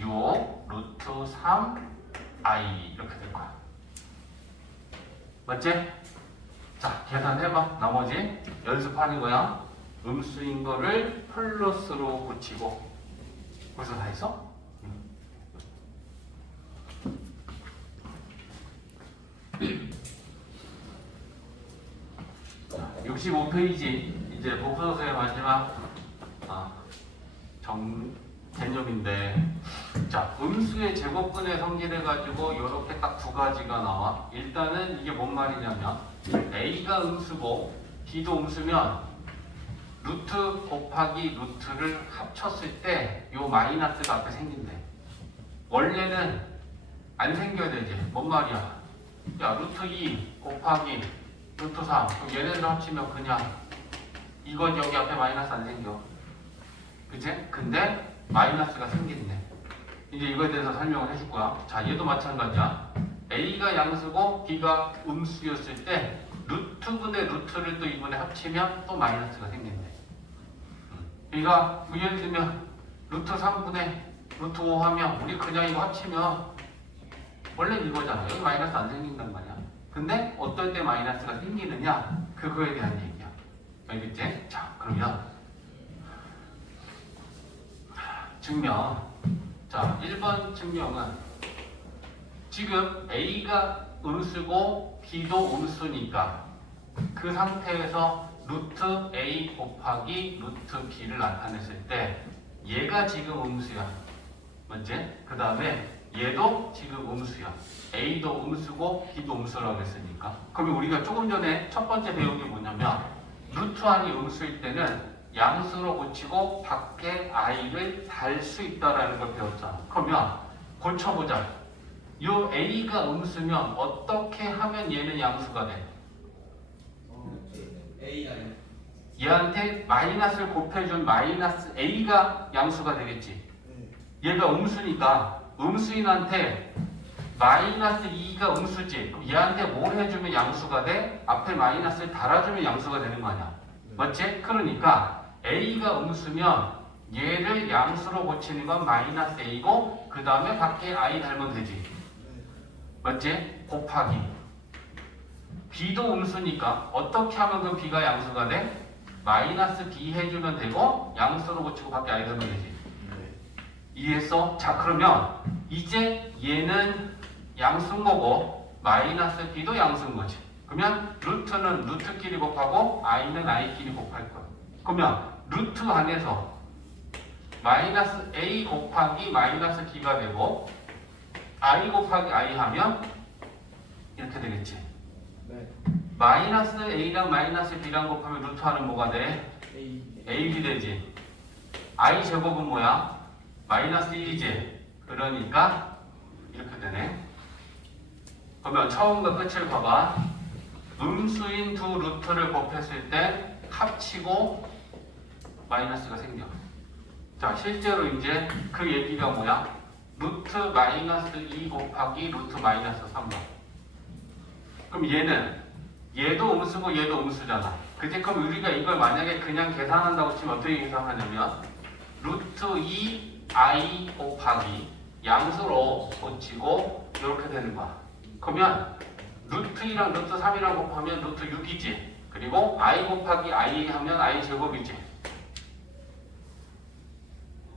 6 루트 3 i 이렇게 될 거야. 맞지? 자, 계산해봐. 나머지 연습하는 거야. 음수인 거를 플러스로 붙이고. 벌써 다 했어? 65페이지 이제 복수서의 마지막 개념인데, 자, 음수의 제곱근의 성질해 가지고 이렇게 딱 두 가지가 나와. 일단은 이게 뭔 말이냐면 A가 음수고 B도 음수면 루트 곱하기 루트를 합쳤을 때 요 마이너스가 앞에 생긴대. 원래는 안 생겨야 되지. 뭔 말이야? 야, 루트 2 곱하기 루트 3. 그럼 얘네들 합치면 그냥 이건 여기 앞에 마이너스 안 생겨. 그치? 근데 마이너스가 생긴대. 이제 이거에 대해서 설명을 해줄 거야. 자, 얘도 마찬가지야. A가 양수고 B가 음수였을 때 루트분의 루트를 또 이번에 합치면 또 마이너스가 생긴대. 그러니까 예를 들면 루트 3분의 루트 5 하면 우리 그냥 이거 합치면 원래 이거잖아. 여기 마이너스 안 생긴단 말이야. 근데 어떨 때 마이너스가 생기느냐? 그거에 대한 얘기야. 알겠지? 자, 그러면 증명. 자, 1번 증명은 지금 A가 음수고 B도 음수니까 그 상태에서 루트 A 곱하기 루트 B를 나타냈을 때 얘가 지금 음수야. 맞지? 그 다음에 얘도 지금 음수야. A도 음수고 B도 음수라고 했으니까. 그러면 우리가 조금 전에 첫 번째 배운 게 뭐냐면 루트 안이 음수일 때는 양수로 고치고 밖에 i를 달 수 있다라는 걸 배웠잖아. 그러면 고쳐보자. 요 A가 음수면 어떻게 하면 얘는 양수가 돼? A가 얘한테 마이너스를 곱해준 마이너스 A가 양수가 되겠지. 얘가 음수니까 음수인한테 마이너스 2가 음수지. 그럼 얘한테 뭘 해주면 양수가 돼? 앞에 마이너스를 달아주면 양수가 되는 거 아니야. 맞지? 그러니까 A가 음수면 얘를 양수로 고치는 건 마이너스 A고 그 다음에 밖에 I 달면 되지. 맞지? 곱하기. B도 음수니까 어떻게 하면 그 B가 양수가 돼? 마이너스 B 해주면 되고 양수로 고치고 밖에 I 달면 되지. 이해했어? 자, 그러면 이제 얘는 양수인 거고 마이너스 B도 양수인 거지. 그러면 루트는 루트끼리 곱하고 i는 i끼리 곱할 거야. 그러면 루트 안에서 마이너스 A 곱하기 마이너스 B가 되고 i 곱하기 i 하면 이렇게 되겠지. 네. 마이너스 A랑 마이너스 B랑 곱하면 루트 안은 뭐가 돼? A AB 되지. i 제곱은 뭐야? 마이너스 1이지. 그러니까 이렇게 되네. 그러면 처음과 끝을 봐봐. 음수인 두 루트를 곱했을 때 합치고 마이너스가 생겨. 자, 실제로 이제 그 얘기가 뭐야? 루트 마이너스 2 곱하기 루트 마이너스 3번. 그럼 얘도 음수고 얘도 음수잖아. 그치? 그럼 우리가 이걸 만약에 그냥 계산한다고 치면 어떻게 계산하냐면 루트 2 i 곱하기 양수로 고치고 이렇게 되는 거야. 그러면 루트 2랑 루트 3이랑 곱하면 루트 6이지. 그리고 i 곱하기 i 하면 i 제곱이지.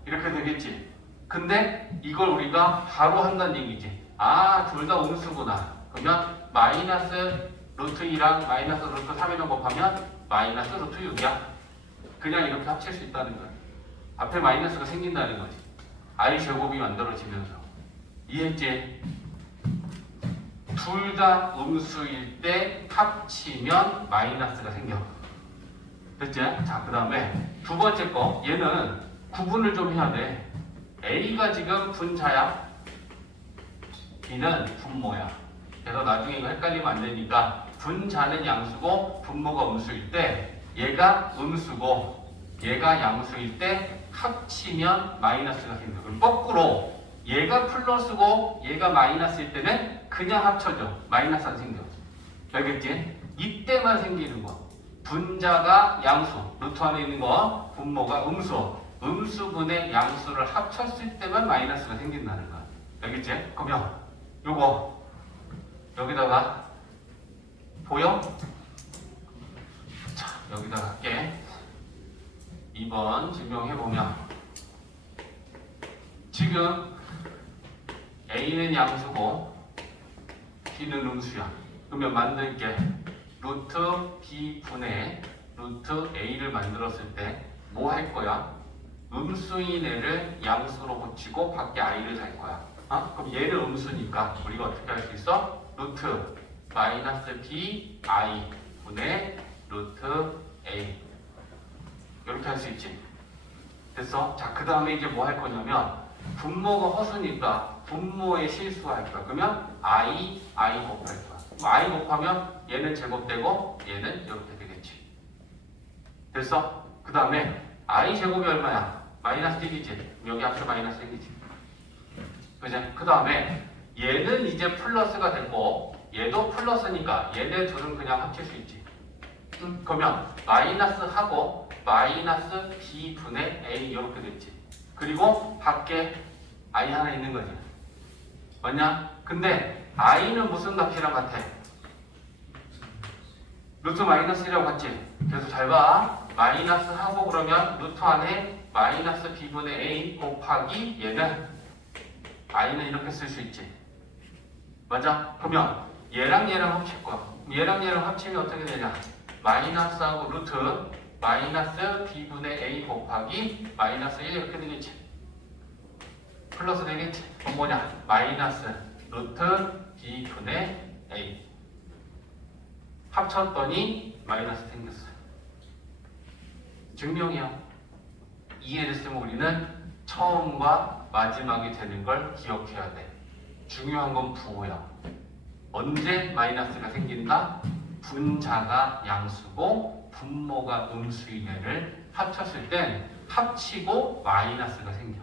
이렇게 되겠지. 근데 이걸 우리가 바로 한다는 얘기지. 아, 둘 다 음수구나. 그러면 마이너스 루트 2랑 마이너스 루트 3이랑 곱하면 마이너스 루트 6이야. 그냥 이렇게 합칠 수 있다는 거야. 앞에 마이너스가 생긴다는 거지. i 제곱이 만들어지면서. 이해했지? 둘 다 음수일 때 합치면 마이너스가 생겨. 됐지? 자, 그 다음에 두 번째 거. 얘는 구분을 좀 해야 돼. A가 지금 분자야. B는 분모야. 그래서 나중에 이거 헷갈리면 안 되니까 분자는 양수고 분모가 음수일 때 얘가 음수고 얘가 양수일 때 합치면 마이너스가 생겨. 그럼 거꾸로 얘가 플러스고 얘가 마이너스일 때는 그냥 합쳐져. 마이너스 안 생겨. 알겠지? 이때만 생기는 거. 분자가 양수, 루트 안에 있는 거, 분모가 음수, 음수분의 양수를 합쳤을 때만 마이너스가 생긴다는 거야. 알겠지? 그러면 요거 여기다가 보여? 자, 여기다가 할게. 2번 증명해보면 지금 A는 양수고 B는 음수야. 그러면 만들게. 루트 B분의 루트 A를 만들었을 때 뭐 할 거야? 음수인 애를 양수로 고치고 밖에 I를 달 거야. 그럼 얘는 음수니까 우리가 어떻게 할 수 있어? 루트 마이너스 B I 분의 루트 A 이렇게 할 수 있지. 됐어? 자, 그 다음에 이제 뭐 할 거냐면 분모가 허수니까 분모의 실수할 거야. 그러면 I 곱할 거야. 그럼 I 곱하면 얘는 제곱되고 얘는 이렇게 되겠지. 됐어? 그 다음에 I 제곱이 얼마야? 마이너스 1이지. 여기 앞에 마이너스 1이지. 그죠? 그 다음에 얘는 이제 플러스가 됐고 얘도 플러스니까 얘네 둘은 그냥 합칠 수 있지. 그러면 마이너스 하고 마이너스 B분의 A 이렇게 됐지. 그리고 밖에 I 하나 있는 거지. 맞냐? 근데 I는 무슨 값이랑 같아? 루트 마이너스 1이라고 같지? 그래서 잘 봐. 마이너스 하고 그러면 루트 안에 마이너스 B분의 A 곱하기 얘는 I는 이렇게 쓸 수 있지. 맞아? 그러면 얘랑 얘랑 합칠 거야. 얘랑 얘랑 합치면 어떻게 되냐? 마이너스하고 루트 마이너스 B분의 A 곱하기 마이너스 1 이렇게 되겠지. 플러스 되겠지. 그럼 뭐냐? 마이너스 루트 B분의 A 합쳤더니 마이너스 생겼어요. 증명이야. 이해됐으면 우리는 처음과 마지막이 되는 걸 기억해야 돼. 중요한 건 부호야. 언제 마이너스가 생긴다? 분자가 양수고 분모가 음수인 애를 합쳤을 땐 합치고 마이너스가 생겨.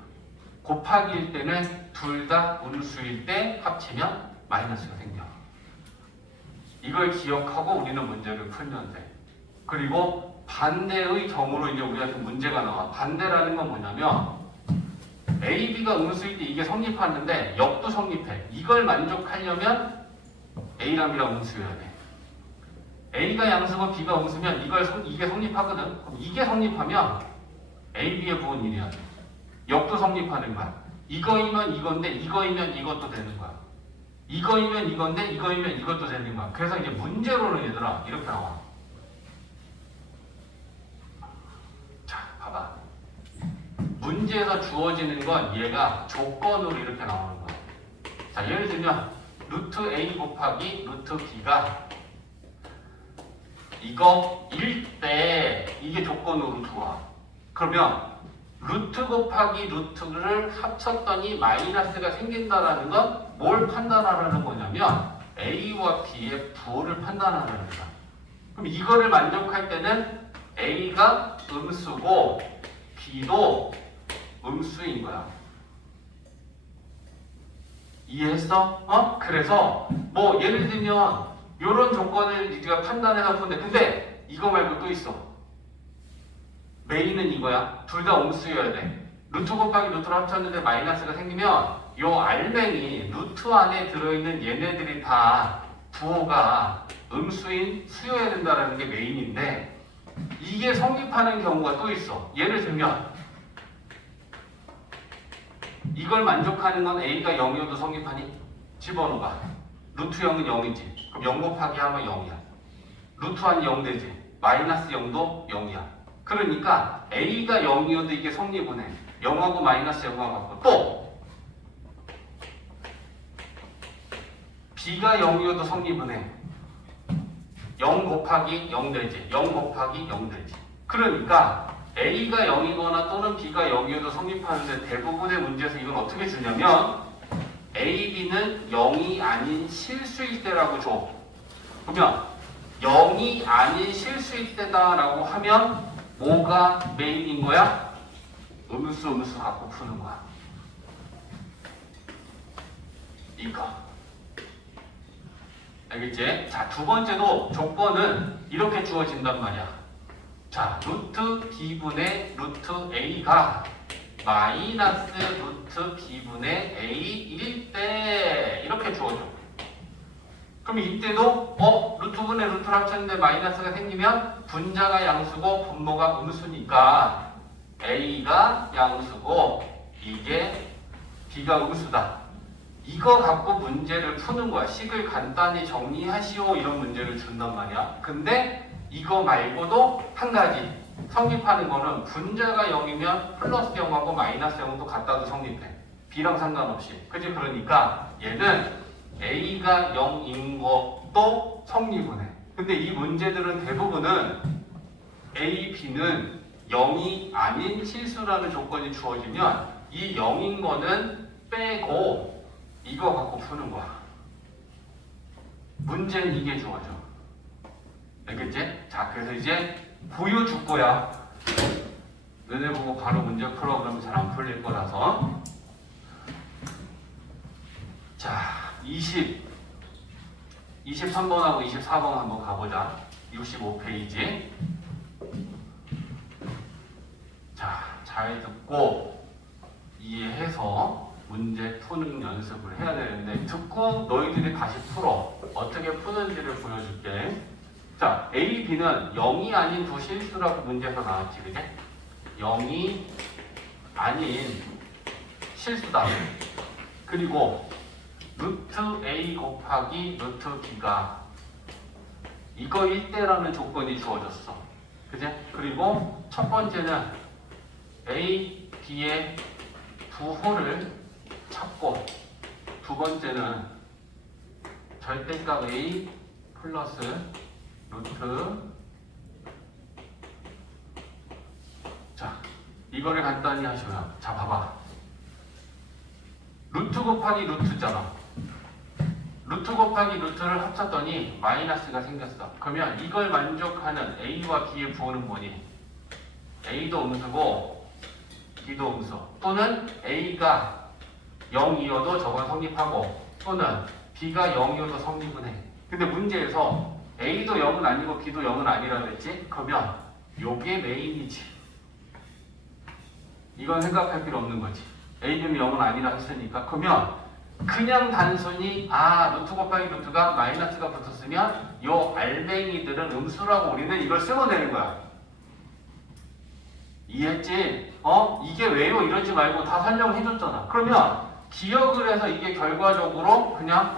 곱하기일 때는 둘 다 음수일 때 합치면 마이너스가 생겨. 이걸 기억하고 우리는 문제를 풀면 돼. 그리고 반대의 경우로 이제 우리한테 문제가 나와. 반대라는 건 뭐냐면 A, B가 음수일 때 이게 성립하는데 역도 성립해. 이걸 만족하려면 A랑 B랑 음수여야 돼. A가 양수고 B가 음수면 이게 성립하거든. 그럼 이게 성립하면 A, B의 부호는 1이야. 역도 성립하는 거야. 이거이면 이건데 이거이면 이것도 되는 거야. 이거이면 이건데 이거이면 이것도 되는 거야. 그래서 이제 문제로는 얘들아 이렇게 나와. 자, 봐봐. 문제에서 주어지는 건 얘가 조건으로 이렇게 나오는 거야. 자, 예를 들면 루트 A 곱하기 루트 B가 이거 1 때 이게 조건으로 들어와. 그러면 루트 곱하기 루트를 합쳤더니 마이너스가 생긴다라는 건 뭘 판단하라는 거냐면 A와 B의 부호를 판단하라는 거야. 그럼 이거를 만족할 때는 A가 음수고 B도 음수인 거야. 이해했어? 그래서 뭐 예를 들면 이런 조건을 네가 판단해서 푸는데 근데 이거 말고 또 있어. 메인은 이거야. 둘 다 음수여야 돼. 루트 곱하기 루트를 합쳤는데 마이너스가 생기면 요 알맹이 루트 안에 들어있는 얘네들이 다 부호가 음수인 수여야 된다는 게 메인인데 이게 성립하는 경우가 또 있어. 예를 들면 이걸 만족하는 건 A가 0이어도 성립하니? 집어넣어봐. 루트 0은 0이지. 그럼 0 곱하기 하면 0이야. 루트 안이 0 되지. 마이너스 0도 0이야. 그러니까 A가 0이어도 이게 성립은 해. 0하고 마이너스 0하고 갖고 또 B가 0이어도 성립은 해. 0 곱하기 0 되지. 0 곱하기 0 되지. 그러니까 A가 0이거나 또는 B가 0이어도 성립하는데 대부분의 문제에서 이건 어떻게 주냐면 A, B는 0이 아닌 실수일 때라고 줘. 그러면 0이 아닌 실수일 때다라고 하면 뭐가 메인인 거야? 음수 갖고 푸는 거야. 이거. 알겠지? 자, 두 번째도 조건은 이렇게 주어진단 말이야. 자, 루트 B분의 루트 A가 마이너스 루트 B분의 A일 때 이렇게 주어져. 그럼 이때도 루트분의 루트를 합쳤는데 마이너스가 생기면 분자가 양수고 분모가 음수니까 A가 양수고 이게 B가 음수다. 이거 갖고 문제를 푸는 거야. 식을 간단히 정리하시오 이런 문제를 준단 말이야. 근데 이거 말고도 한 가지 성립하는 거는 분자가 0이면 플러스 0하고 마이너스 0도 갖다도 성립해. B랑 상관없이. 그치? 그러니까 얘는 A가 0인 것도 성립을 해. 근데 이 문제들은 대부분은 A, B는 0이 아닌 실수라는 조건이 주어지면 이 0인 거는 빼고 이거 갖고 푸는 거야. 문제는 이게 주어져. 알겠지? 자, 그래서 이제 보여줄 거야. 너네 보고 바로 문제 풀어 그러면 잘 안 풀릴 거라서. 자, 23번하고 24번 한번 가보자. 65페이지. 자, 잘 듣고 이해해서 문제 푸는 연습을 해야 되는데 듣고 너희들이 다시 풀어. 어떻게 푸는지를 보여줄게. 자, A, B는 0이 아닌 두 실수라고 문제에서 나왔지, 그지? 0이 아닌 실수다. 그리고 루트 A 곱하기 루트 B가 이거 1대라는 조건이 주어졌어. 그지? 그리고 첫 번째는 A, B의 부호를 찾고 두 번째는 절대값 A 플러스 루트. 자, 이거를 간단히 하시면 자, 봐봐. 루트 곱하기 루트잖아. 루트 곱하기 루트를 합쳤더니 마이너스가 생겼어. 그러면 이걸 만족하는 A와 B의 부호는 뭐니? A도 음수고 B도 음수. 또는 A가 0이어도 저건 성립하고 또는 B가 0이어도 성립은 해. 근데 문제에서 A도 0은 아니고 B도 0은 아니라고 했지? 그러면 요게 메인이지. 이건 생각할 필요 없는 거지. A, B는 0은 아니라 했으니까. 그러면 그냥 단순히 루트 곱하기 루트가 마이너스가 붙었으면 요 알맹이들은 음수라고 우리는 이걸 쓰어내는 거야. 이해했지? 이게 왜요? 이러지 말고 다 설명해줬잖아. 그러면 기억을 해서 이게 결과적으로 그냥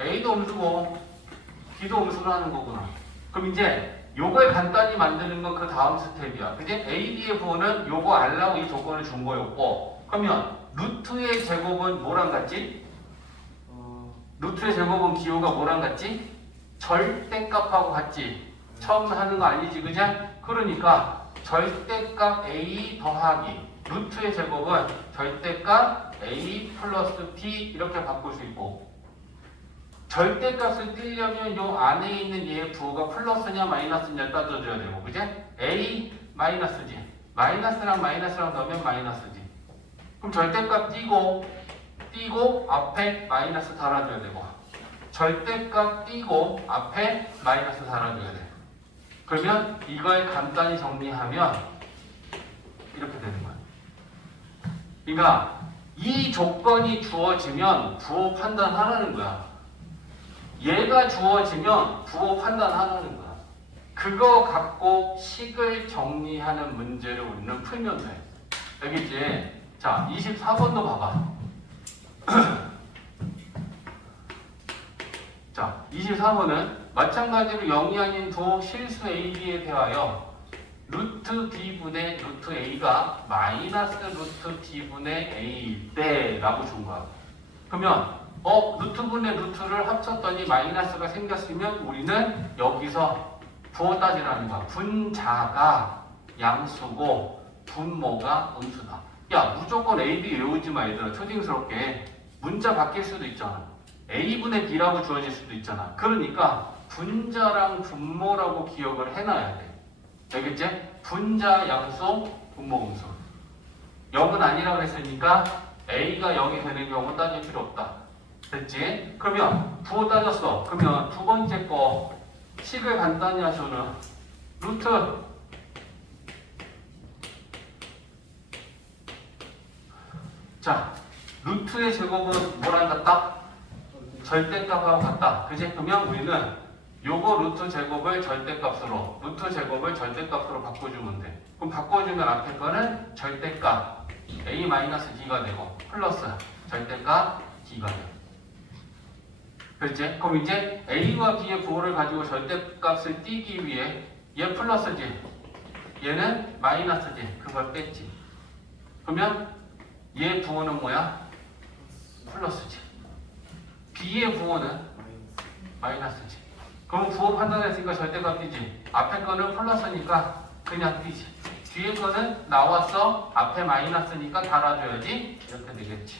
A도 음수고 B도 음수로 하는 거구나. 그럼 이제 요걸 간단히 만드는 건 그 다음 스텝이야. 그지? A, B의 부호는 요거 알라고 이 조건을 준 거였고 그러면 루트의 제곱은 뭐랑 같지? 루트의 제곱은 기호가 뭐랑 같지? 절대값하고 같지? 처음 하는 거 아니지, 그지? 그러니까 절대값 A 더하기 루트의 제곱은 절대값 A 플러스 B 이렇게 바꿀 수 있고 절대값을 띄려면 요 안에 있는 얘의 부호가 플러스냐 마이너스냐 따져줘야 되고 그지? A 마이너스지 마이너스랑 마이너스랑 넣으면 마이너스지 그럼 절대값 띄고 앞에 마이너스 달아줘야 되고 절대값 띄고 앞에 마이너스 달아줘야 돼. 그러면 이걸 간단히 정리하면 이렇게 되는 거야. 그러니까 이 조건이 주어지면 부호 판단하라는 거야. 얘가 주어지면 부호 판단하라는 거야. 그거 갖고 식을 정리하는 문제를 우리는 풀면 돼. 알겠지? 자, 24번도 봐봐. 자, 24번은 마찬가지로 0이 아닌 두 실수 A, B에 대하여 루트 B분의 루트 A가 마이너스 루트 B분의 A일 때 라고 준 거야. 그러면 루트분의 루트를 합쳤더니 마이너스가 생겼으면 우리는 여기서 부호 따지라는 거야. 분자가 양수고 분모가 음수다. 야, 무조건 A, B 외우지 마, 얘들아. 초딩스럽게. 문자 바뀔 수도 있잖아. A분의 B라고 주어질 수도 있잖아. 그러니까 분자랑 분모라고 기억을 해놔야 돼. 되겠지? 분자, 양수, 분모, 음수. 0은 아니라고 했으니까 A가 0이 되는 경우는 따질 필요 없다. 됐지? 그러면 부호 따졌어. 그러면 두 번째 거 식을 간단히 하셔는 루트 자, 루트의 제곱은 뭐랑 같다? 절대값하고 같다. 그지? 그러면 우리는 요거 루트 제곱을 절대값으로, 루트 제곱을 절대값으로 바꿔주면 돼. 그럼 바꿔주면 앞에 거는 절대값 a-d가 되고 플러스 절대값 d가 돼. 그렇지? 그럼 이제 a와 b의 부호를 가지고 절대값을 띄기 위해 얘 플러스지, 얘는 마이너스지. 그걸 뺐지. 그러면 얘 부호는 뭐야? 플러스지. b의 부호는 마이너스지. 그럼 부호 판단했으니까 절대값 띄지. 앞에 거는 플러스니까 그냥 띄지. 뒤에 거는 나왔어. 앞에 마이너스니까 달아줘야지. 이렇게 되겠지.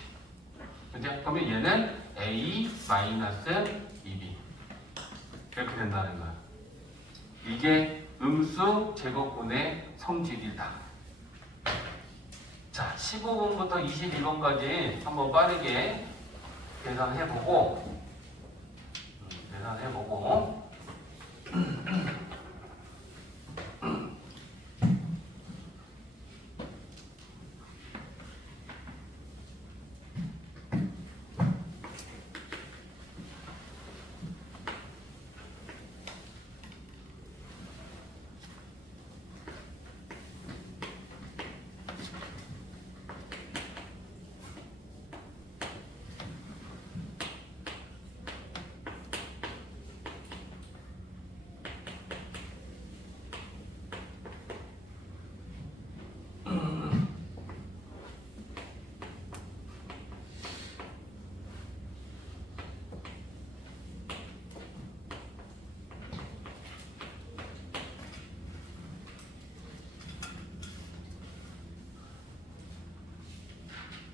그죠? 그러면 얘는 a 마이너스 2b 이렇게 된다는 거야. 이게 음수 제곱분의 성질이다. 자, 15번부터 22번까지 한번 빠르게 계산해보고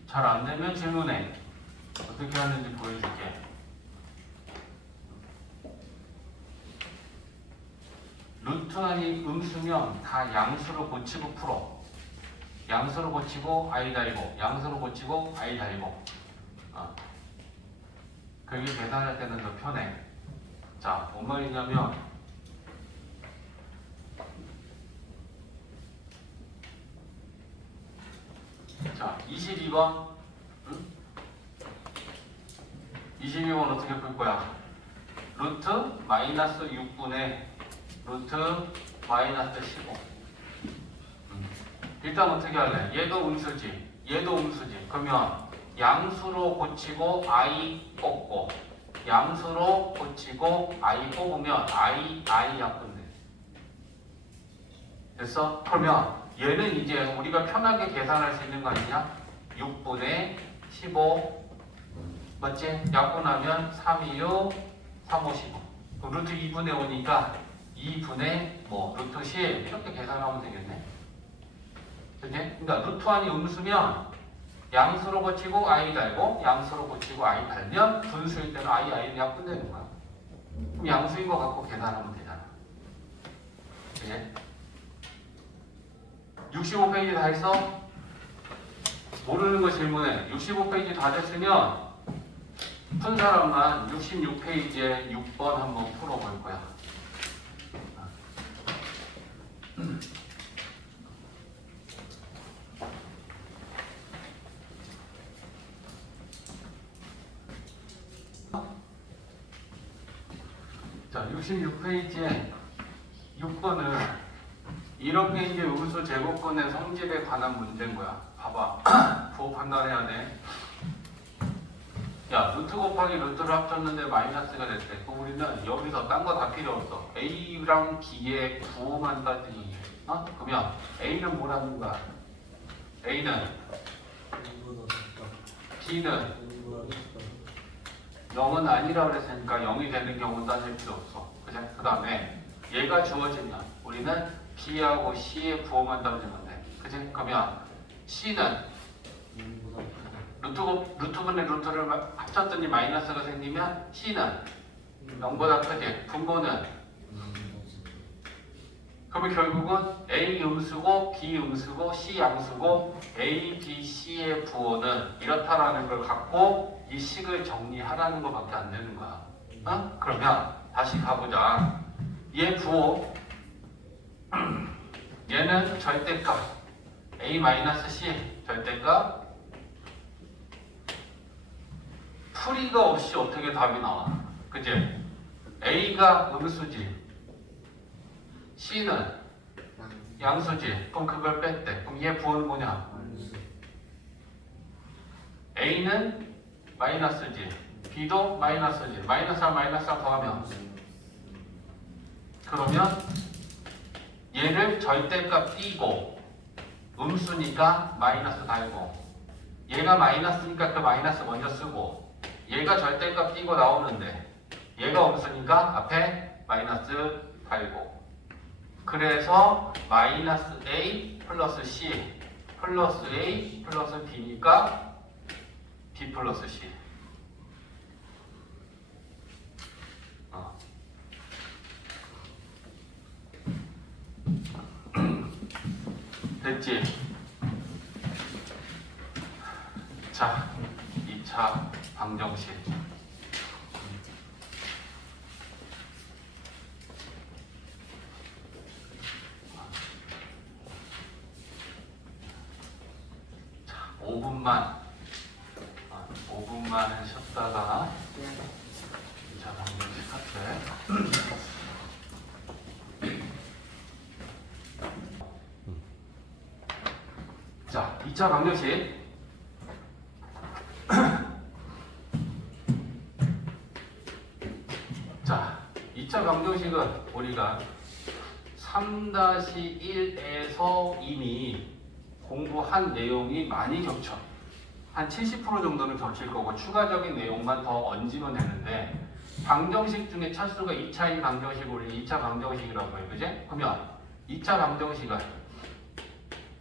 잘 안되면 질문해. 어떻게 하는지 보여줄게. 루트 안이 음수면 다 양수로 고치고 풀어. 양수로 고치고 i 달고, 양수로 고치고 i 달고. 그게 계산할 때는 더 편해. 자, 뭔 말이냐면 자, 22번. 응? 22번 어떻게 풀 거야? 루트 마이너스 6분의 루트 마이너스 15. 일단 어떻게 할래? 얘도 음수지, 얘도 음수지. 그러면 양수로 고치고 i 뽑고, 양수로 고치고 i 뽑으면 i 약분돼. 됐어? 그러면 얘는 이제 우리가 편하게 계산할 수 있는 거 아니냐? 6분의 15 맞지? 약분하면 3, 2, 6, 3, 5, 15. 그럼 루트 2분의 5니까 2분의 뭐 루트 10 이렇게 계산하면 되겠네. 그치? 그러니까 루트 안이 음수면 양수로 고치고 i 달고, 양수로 고치고 i 달면 분수일 때는 i는 약분되는 거야. 그럼 양수인 거 갖고 계산하면 되잖아. 그치? 65페이지 다 했어? 모르는 거 질문해. 65페이지 다 됐으면 푼 사람만 66페이지에 6번 한번 풀어볼 거야. 자, 66페이지에 6번은 이렇게 이제 음수 제곱근의 성질에 관한 문제인 거야. 봐봐. 부호 판단해야 돼. 야, 루트 곱하기 루트를 합쳤는데 마이너스가 됐대. 그럼 우리는 여기서 딴 거 다 필요 없어. A랑 B의 부호만 따지기. 그러면 A는 뭐라는 거야? A는 B는 0은 아니라 그랬으니까 0이 되는 경우는 따질 필요 없어. 그죠? 그 다음에 얘가 주어지면 우리는 B하고 C의 부호만 따지면 돼. 그치? 그러면 C는 루트분의 루트를 합쳤더니 마이너스가 생기면 C는 0보다 크지. 분모는 그러면 결국은 A 음수고 B 음수고 C 양수고 A, B, C의 부호는 이렇다라는 걸 갖고 이 식을 정리하라는 것밖에 안 되는 거야. 어? 그러면 다시 가보자. 얘 부호 얘는 절대값 A-C 절대값 풀이가 없이 어떻게 답이 나와? 그치? A가 음수지 C는 양수지. 그럼 그걸 뺐대. 그럼 얘 부호는 뭐냐? A는 마이너스지. B도 마이너스지. 마이너스랑 마이너스랑 더하면 그러면 얘를 절대값 띄고 음수니까 마이너스 달고 얘가 마이너스니까 그 마이너스 먼저 쓰고 얘가 절대값 띄고 나오는데 얘가 음수니까 앞에 마이너스 달고 그래서 마이너스 A 플러스 C 플러스 A 플러스 B니까 B 플러스 C. 됐지? 자, 2차 방정식. 자, 5분만 쉬었다가 2차 방정식 할게. 자, 2차 방정식. 자, 2차 방정식은 우리가 3-1에서 이미 공부한 내용이 많이 겹쳐. 한 70% 정도는 겹칠 거고 추가적인 내용만 더 얹으면 되는데 방정식 중에 차수가 2차인 방정식을 우리 2차 방정식이라고 해요. 그지? 그러면 2차 방정식은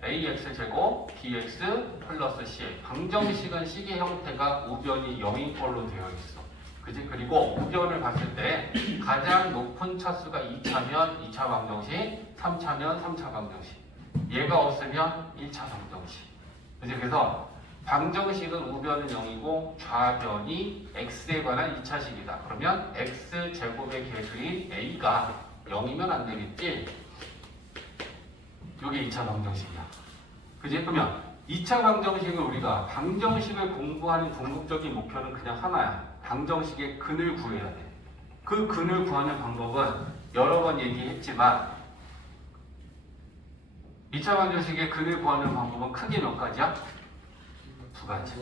AX제곱 BX 플러스 C. 방정식은 식의 형태가 우변이 0인 걸로 되어 있어. 그지? 그리고 우변을 봤을 때 가장 높은 차수가 2차면 2차 방정식, 3차면 3차 방정식. 얘가 없으면 1차 방정식. 그지? 그래서 방정식은 우변은 0이고 좌변이 x에 관한 2차식이다. 그러면 x제곱의 개수인 a가 0이면 안 되겠지? 이게 2차 방정식이야. 그지? 그러면 2차 방정식을 우리가 방정식을 공부하는 궁극적인 목표는 그냥 하나야. 방정식의 근을 구해야 돼. 그 근을 구하는 방법은 여러 번 얘기했지만 2차 방정식의 근을 구하는 방법은 크게 몇 가지야? 두 가지.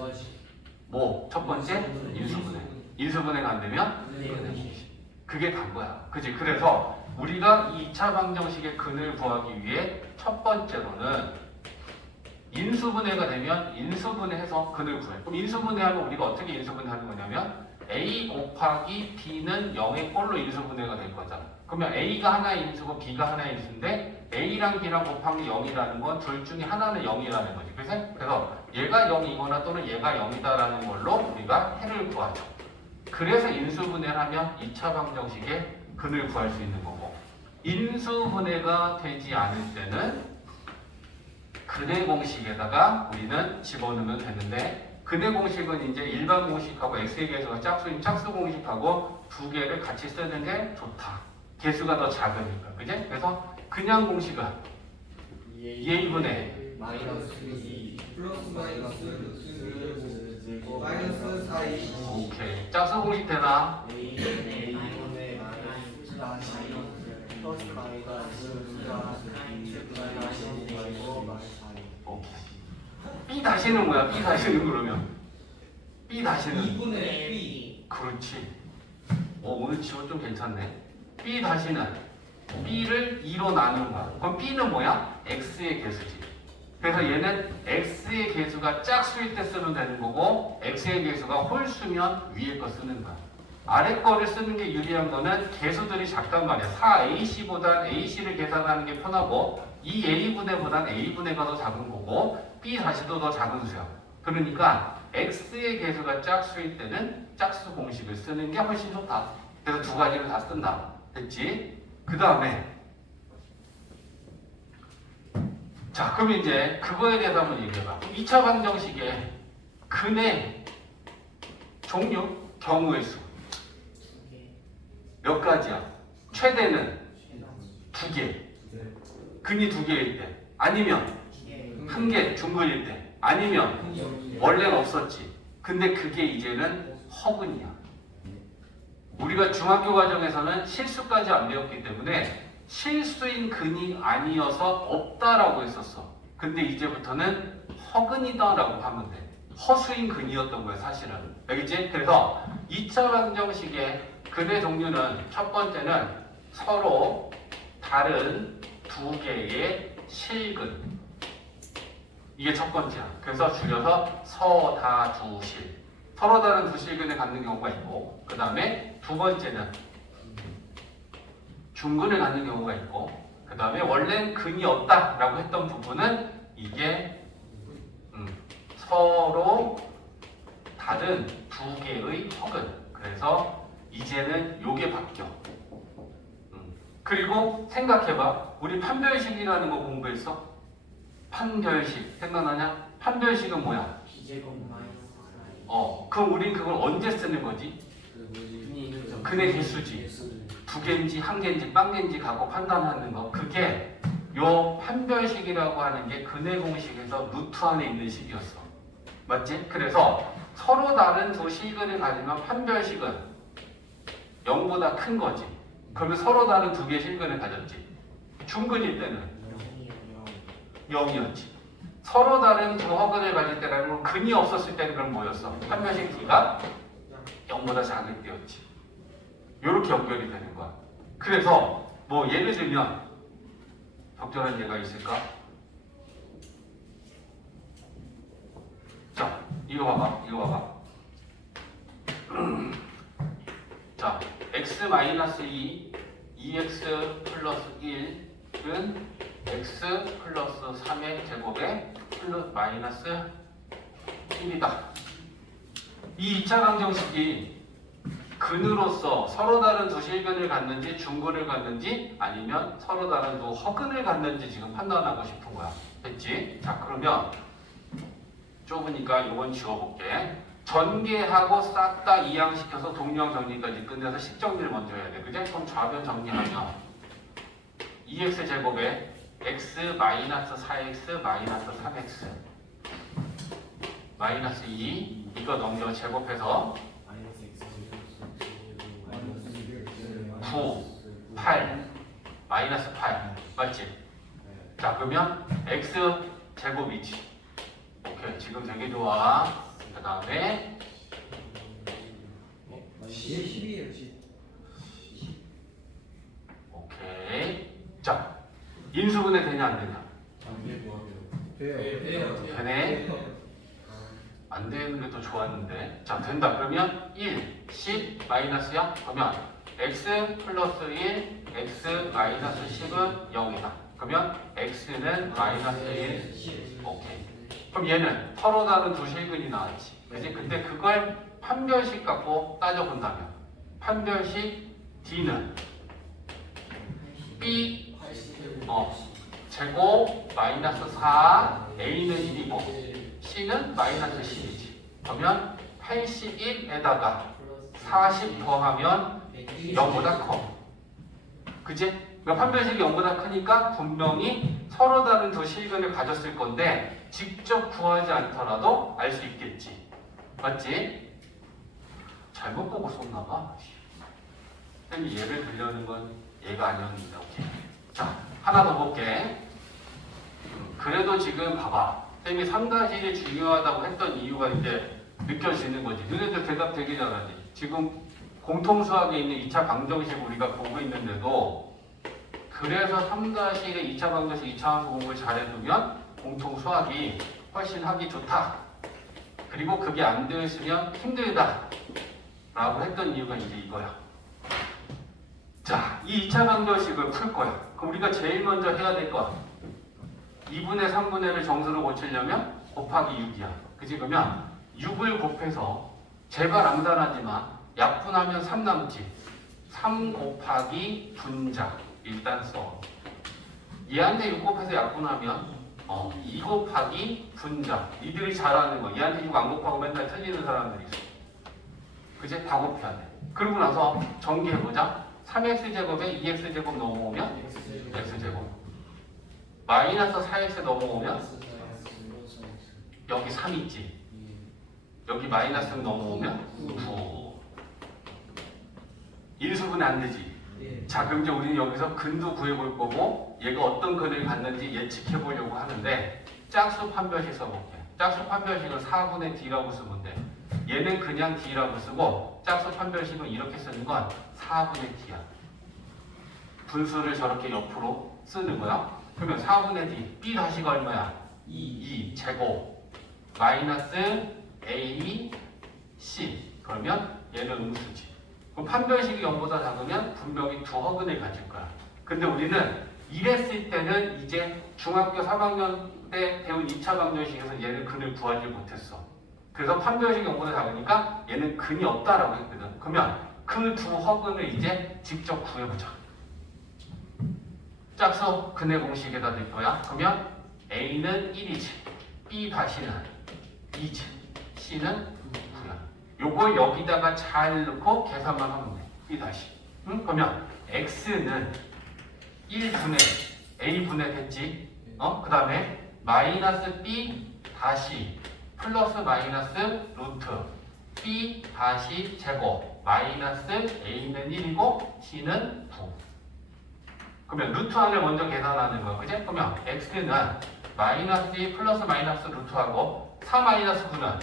뭐? 첫 번째? 인수분해. 인수분해가 안 되면? 그게 단 거야. 그지? 그래서 우리가 이 2차 방정식의 근을 구하기 위해 첫 번째로는 인수분해가 되면 인수분해해서 근을 구해. 그럼 인수분해하면 우리가 어떻게 인수분해하는 거냐면 A 곱하기 B는 0의 꼴로 인수분해가 될 거잖아. 그러면 A가 하나의 인수고 B가 하나의 인수인데 A랑 B랑 곱하기 0이라는 건 둘 중에 하나는 0이라는 거지. 그래서 얘가 0이거나 또는 얘가 0이다라는 걸로 우리가 해를 구하죠. 그래서 인수분해를 하면 2차 방정식의 근을 구할 수 있는 거고 인수분해가 되지 않을 때는 근의 공식에다가 우리는 집어넣으면 되는데 근의 공식은 이제 일반 공식하고 x의 개수가 짝수인 짝수 공식하고 두 개를 같이 쓰는 게 좋다. 개수가 더 작으니까. 그지? 그래서 그냥 공식은 2a분의 마이너스 2 플러스 마이너스 루트 마이너스 4이 오케이. 짝수 공식 되나? A분의 마이너스 플러스 마이너스 오케이. B 다시는 뭐야? B 다시는 그러면 B 다시는 2분의 B 그렇지. 오늘 지원 좀 괜찮네. B 다시는 B를 2로 나누는 거야. 그럼 B는 뭐야? X의 개수지. 그래서 얘는 X의 개수가 짝수일 때 쓰면 되는 거고 X의 개수가 홀수면 위에 거 쓰는 거야. 아래 거를 쓰는 게 유리한 거는 개수들이 작단 말이야. 4AC보단 AC를 계산하는 게 편하고 2A분의보단 A분의가 더 작은 거고 B 다시도 더 작은 수야. 그러니까 x의 계수가 짝수일 때는 짝수 공식을 쓰는 게 훨씬 좋다. 그래서 두 가지를 다 쓴다. 됐지? 그 다음에 자, 그럼 이제 그거에 대해서 한번 얘기해봐. 2차 방정식의 근의 종류, 경우의 수. 몇 가지야? 최대는 두 개. 근이 두 개일 때. 아니면 한 개, 중근일 때. 아니면 원래는 없었지. 근데 그게 이제는 허근이야. 우리가 중학교 과정에서는 실수까지 안 배웠기 때문에 실수인 근이 아니어서 없다라고 했었어. 근데 이제부터는 허근이다라고 하면 돼. 허수인 근이었던 거야, 사실은. 알겠지? 그래서 2차 방정식의 근의 종류는 첫 번째는 서로 다른 두 개의 실근. 이게 첫 번째야. 그래서 줄여서 서다두실. 서로 다른 두 실근을 갖는 경우가 있고, 그 다음에 두 번째는 중근을 갖는 경우가 있고, 그 다음에 원래는 근이 없다라고 했던 부분은 이게 서로 다른 두 개의 허근. 그래서 이제는 요게 바뀌어. 그리고 생각해봐. 우리 판별식이라는 거 공부했어? 판별식 생각나냐? 판별식은 뭐야? 그럼 우린 그걸 언제 쓰는 거지? 근의 개수지. 두 개인지 한 개인지 빵 개인지 갖고 판단하는 거. 그게 요 판별식이라고 하는 게 근의 공식에서 루트 안에 있는 식이었어. 맞지? 그래서 서로 다른 두 실근을 가지면 판별식은 0보다 큰 거지. 그러면 서로 다른 두 개의 실근을 가졌지. 중근일 때는 0이었지. 서로 다른 두 허근을 가질 때라는 건 근이 없었을 때는 그럼 뭐였어? 판별식 D가 0보다 작을 때였지. 이렇게 연결이 되는 거야. 그래서 뭐 예를 들면 적절한 예가 있을까? 자, 이거 봐봐. 자, x-2, 2x 플러스 1은 x 플러스 3의 제곱에 플러스 마이너스 1이다. 이 2차 방정식이 근으로서 서로 다른 두 실근을 갖는지 중근을 갖는지 아니면 서로 다른 두 허근을 갖는지 지금 판단하고 싶은 거야. 됐지? 자, 그러면 좁으니까 이건 지워볼게. 전개하고 싹 다 이항시켜서 동량 정리까지 끝내서 식정리를 먼저 해야 돼. 그지? 그럼 좌변 정리하면 2x 제곱에 x 마이너스 4x 마이너스 3x 마이너스 2 이거 넘겨 제곱해서 9, 8 마이너스 8 맞지? 자, 그러면 x 제곱이지. 오케이, 지금 되게 좋아. 그 다음에 10이에요 10. 오케이. 자, 인수분해 되냐 안 되냐? 돼요. 되네. 안 되는 게 더 좋았는데. 자, 된다. 그러면 1, 10 마이너스야? 그러면 x 플러스 1, x 마이너스 10은 0이다. 그러면 x는 마이너스 1. 오케이. 그럼 얘는 서로 다른 두 실근이 나왔지. 그지? 근데 그걸 판별식 갖고 따져본다면 판별식 D는 B 제곱 마이너스 4 A는 1이고 C는 마이너스 10이지. 그러면 81에다가 40 더하면 0보다 커. 그지? 그러니까 판별식이 0보다 크니까 분명히 서로 다른 두 실근을 가졌을 건데 직접 구하지 않더라도 알 수 있겠지. 맞지? 잘못 보고 썼나봐. 쌤이 얘를 들려는 건 얘가 아니었는데. 오케이. 자, 하나 더 볼게. 그래도 지금 봐봐. 쌤이 3-1이 중요하다고 했던 이유가 이제 느껴지는 거지. 너네들 대답 되게 잘하지. 지금 공통수학에 있는 2차 방정식 우리가 보고 있는데도 그래서 3-1의 2차 방정식 2차 함수 공부를 잘해두면 공통수학이 훨씬 하기 좋다. 그리고 그게 안 되어 있으면 힘들다 라고 했던 이유가 이제 이거야. 자, 이 2차 방정식을 풀 거야. 그럼 우리가 제일 먼저 해야 될 거 2분의 3분의 1을 정수로 고치려면 곱하기 6이야. 그치? 그러면 6을 곱해서 제발 암산하지만 약분하면 3 남지. 3 곱하기 분자 일단 써. 얘한테 6 곱해서 약분하면 2 곱하기 분자. 니들이 잘하는 거. 얘한테 6 안 곱하고 맨날 틀리는 사람들이 있어. 그제 다 곱해야 돼. 그러고 나서 전개해보자. 3x제곱에 2x제곱 넘어오면 x제곱. 마이너스 4x 넘어오면 여기 3 있지. 여기 마이너스 넘어오면 9. 인수분해 안 되지. 자, 그럼 이제 우리는 여기서 근도 구해볼 거고 얘가 어떤 근을 갖는지 예측해 보려고 하는데 짝수 판별식 써볼게. 짝수 판별식은 4분의 d라고 쓰면 돼. 얘는 그냥 d라고 쓰고 짝수 판별식은 이렇게 쓰는 건 4분의 d야. 분수를 저렇게 옆으로 쓰는 거야. 그러면 4분의 d, b 다시가 얼마야? 2 제곱 마이너스 a c. 그러면 얘는 음수지. 그럼 판별식이 0보다 작으면 분명히 두 허근을 가질 거야. 근데 우리는 이랬을 때는 이제 중학교 3학년 때 배운 2차 방정식에서 얘는 근을 구하지 못했어. 그래서 판별식이 0보다 작으니까 얘는 근이 없다라고 했거든. 그러면 그 두 허근을 이제 직접 구해보자. 짝수 근의 공식에다 넣을 거야. 그러면 A는 1이지, B 다시는 2지, C는 9야. 요걸 여기다가 잘 넣고 계산만 하면 돼. B 다시. 응? 그러면 X는 1분의 A분의 됐지? 그 다음에 마이너스 B 다시 플러스 마이너스 루트 B 다시 제곱 마이너스 A는 1이고 C는 9. 그러면 루트 안을 먼저 계산하는 거야. 그지? 그러면 X는 마이너스 2 플러스 마이너스 루트하고 4 마이너스 9는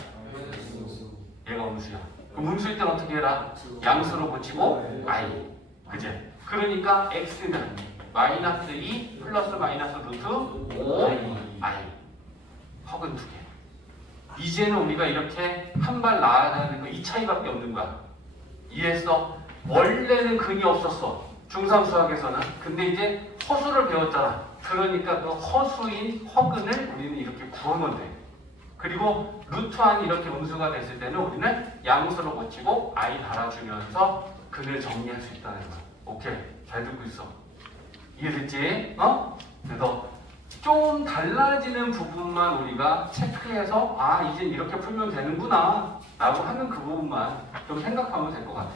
얘가 음수야. 그럼 음수일 때는 어떻게 해라? 양수로 고치고 I. 그지? 그러니까 X는 마이너스 2 플러스 마이너스 루트 5 I. 허근 두 개. 이제는 우리가 이렇게 한 발 나아가는 거 이 차이밖에 없는 거야. 이해했어? 원래는 근이 없었어. 중3 수학에서는. 근데 이제 허수를 배웠잖아. 그러니까 그 허수인 허근을 우리는 이렇게 구하면 돼. 그리고 루트안이 이렇게 음수가 됐을 때는 우리는 양수로 고치고 I 달아주면서 근을 정리할 수 있다는 거야. 오케이. 잘 듣고 있어. 이해됐지? 그래서 좀 달라지는 부분만 우리가 체크해서 이젠 이렇게 풀면 되는구나 라고 하는 그 부분만 좀 생각하면 될 것 같아.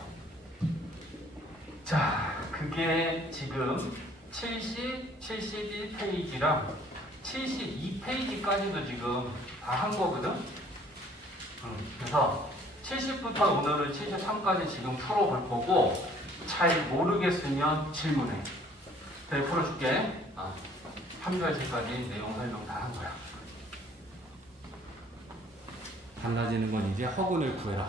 자, 그게 지금 70, 71페이지랑 72페이지까지도 지금 다 한 거거든? 그래서 70부터 오늘은 73까지 지금 풀어볼 거고 잘 모르겠으면 질문해. 내가 풀어줄게. 판별식까지 내용 설명 다 한 거야. 달라지는 건 이제 허근을 구해라.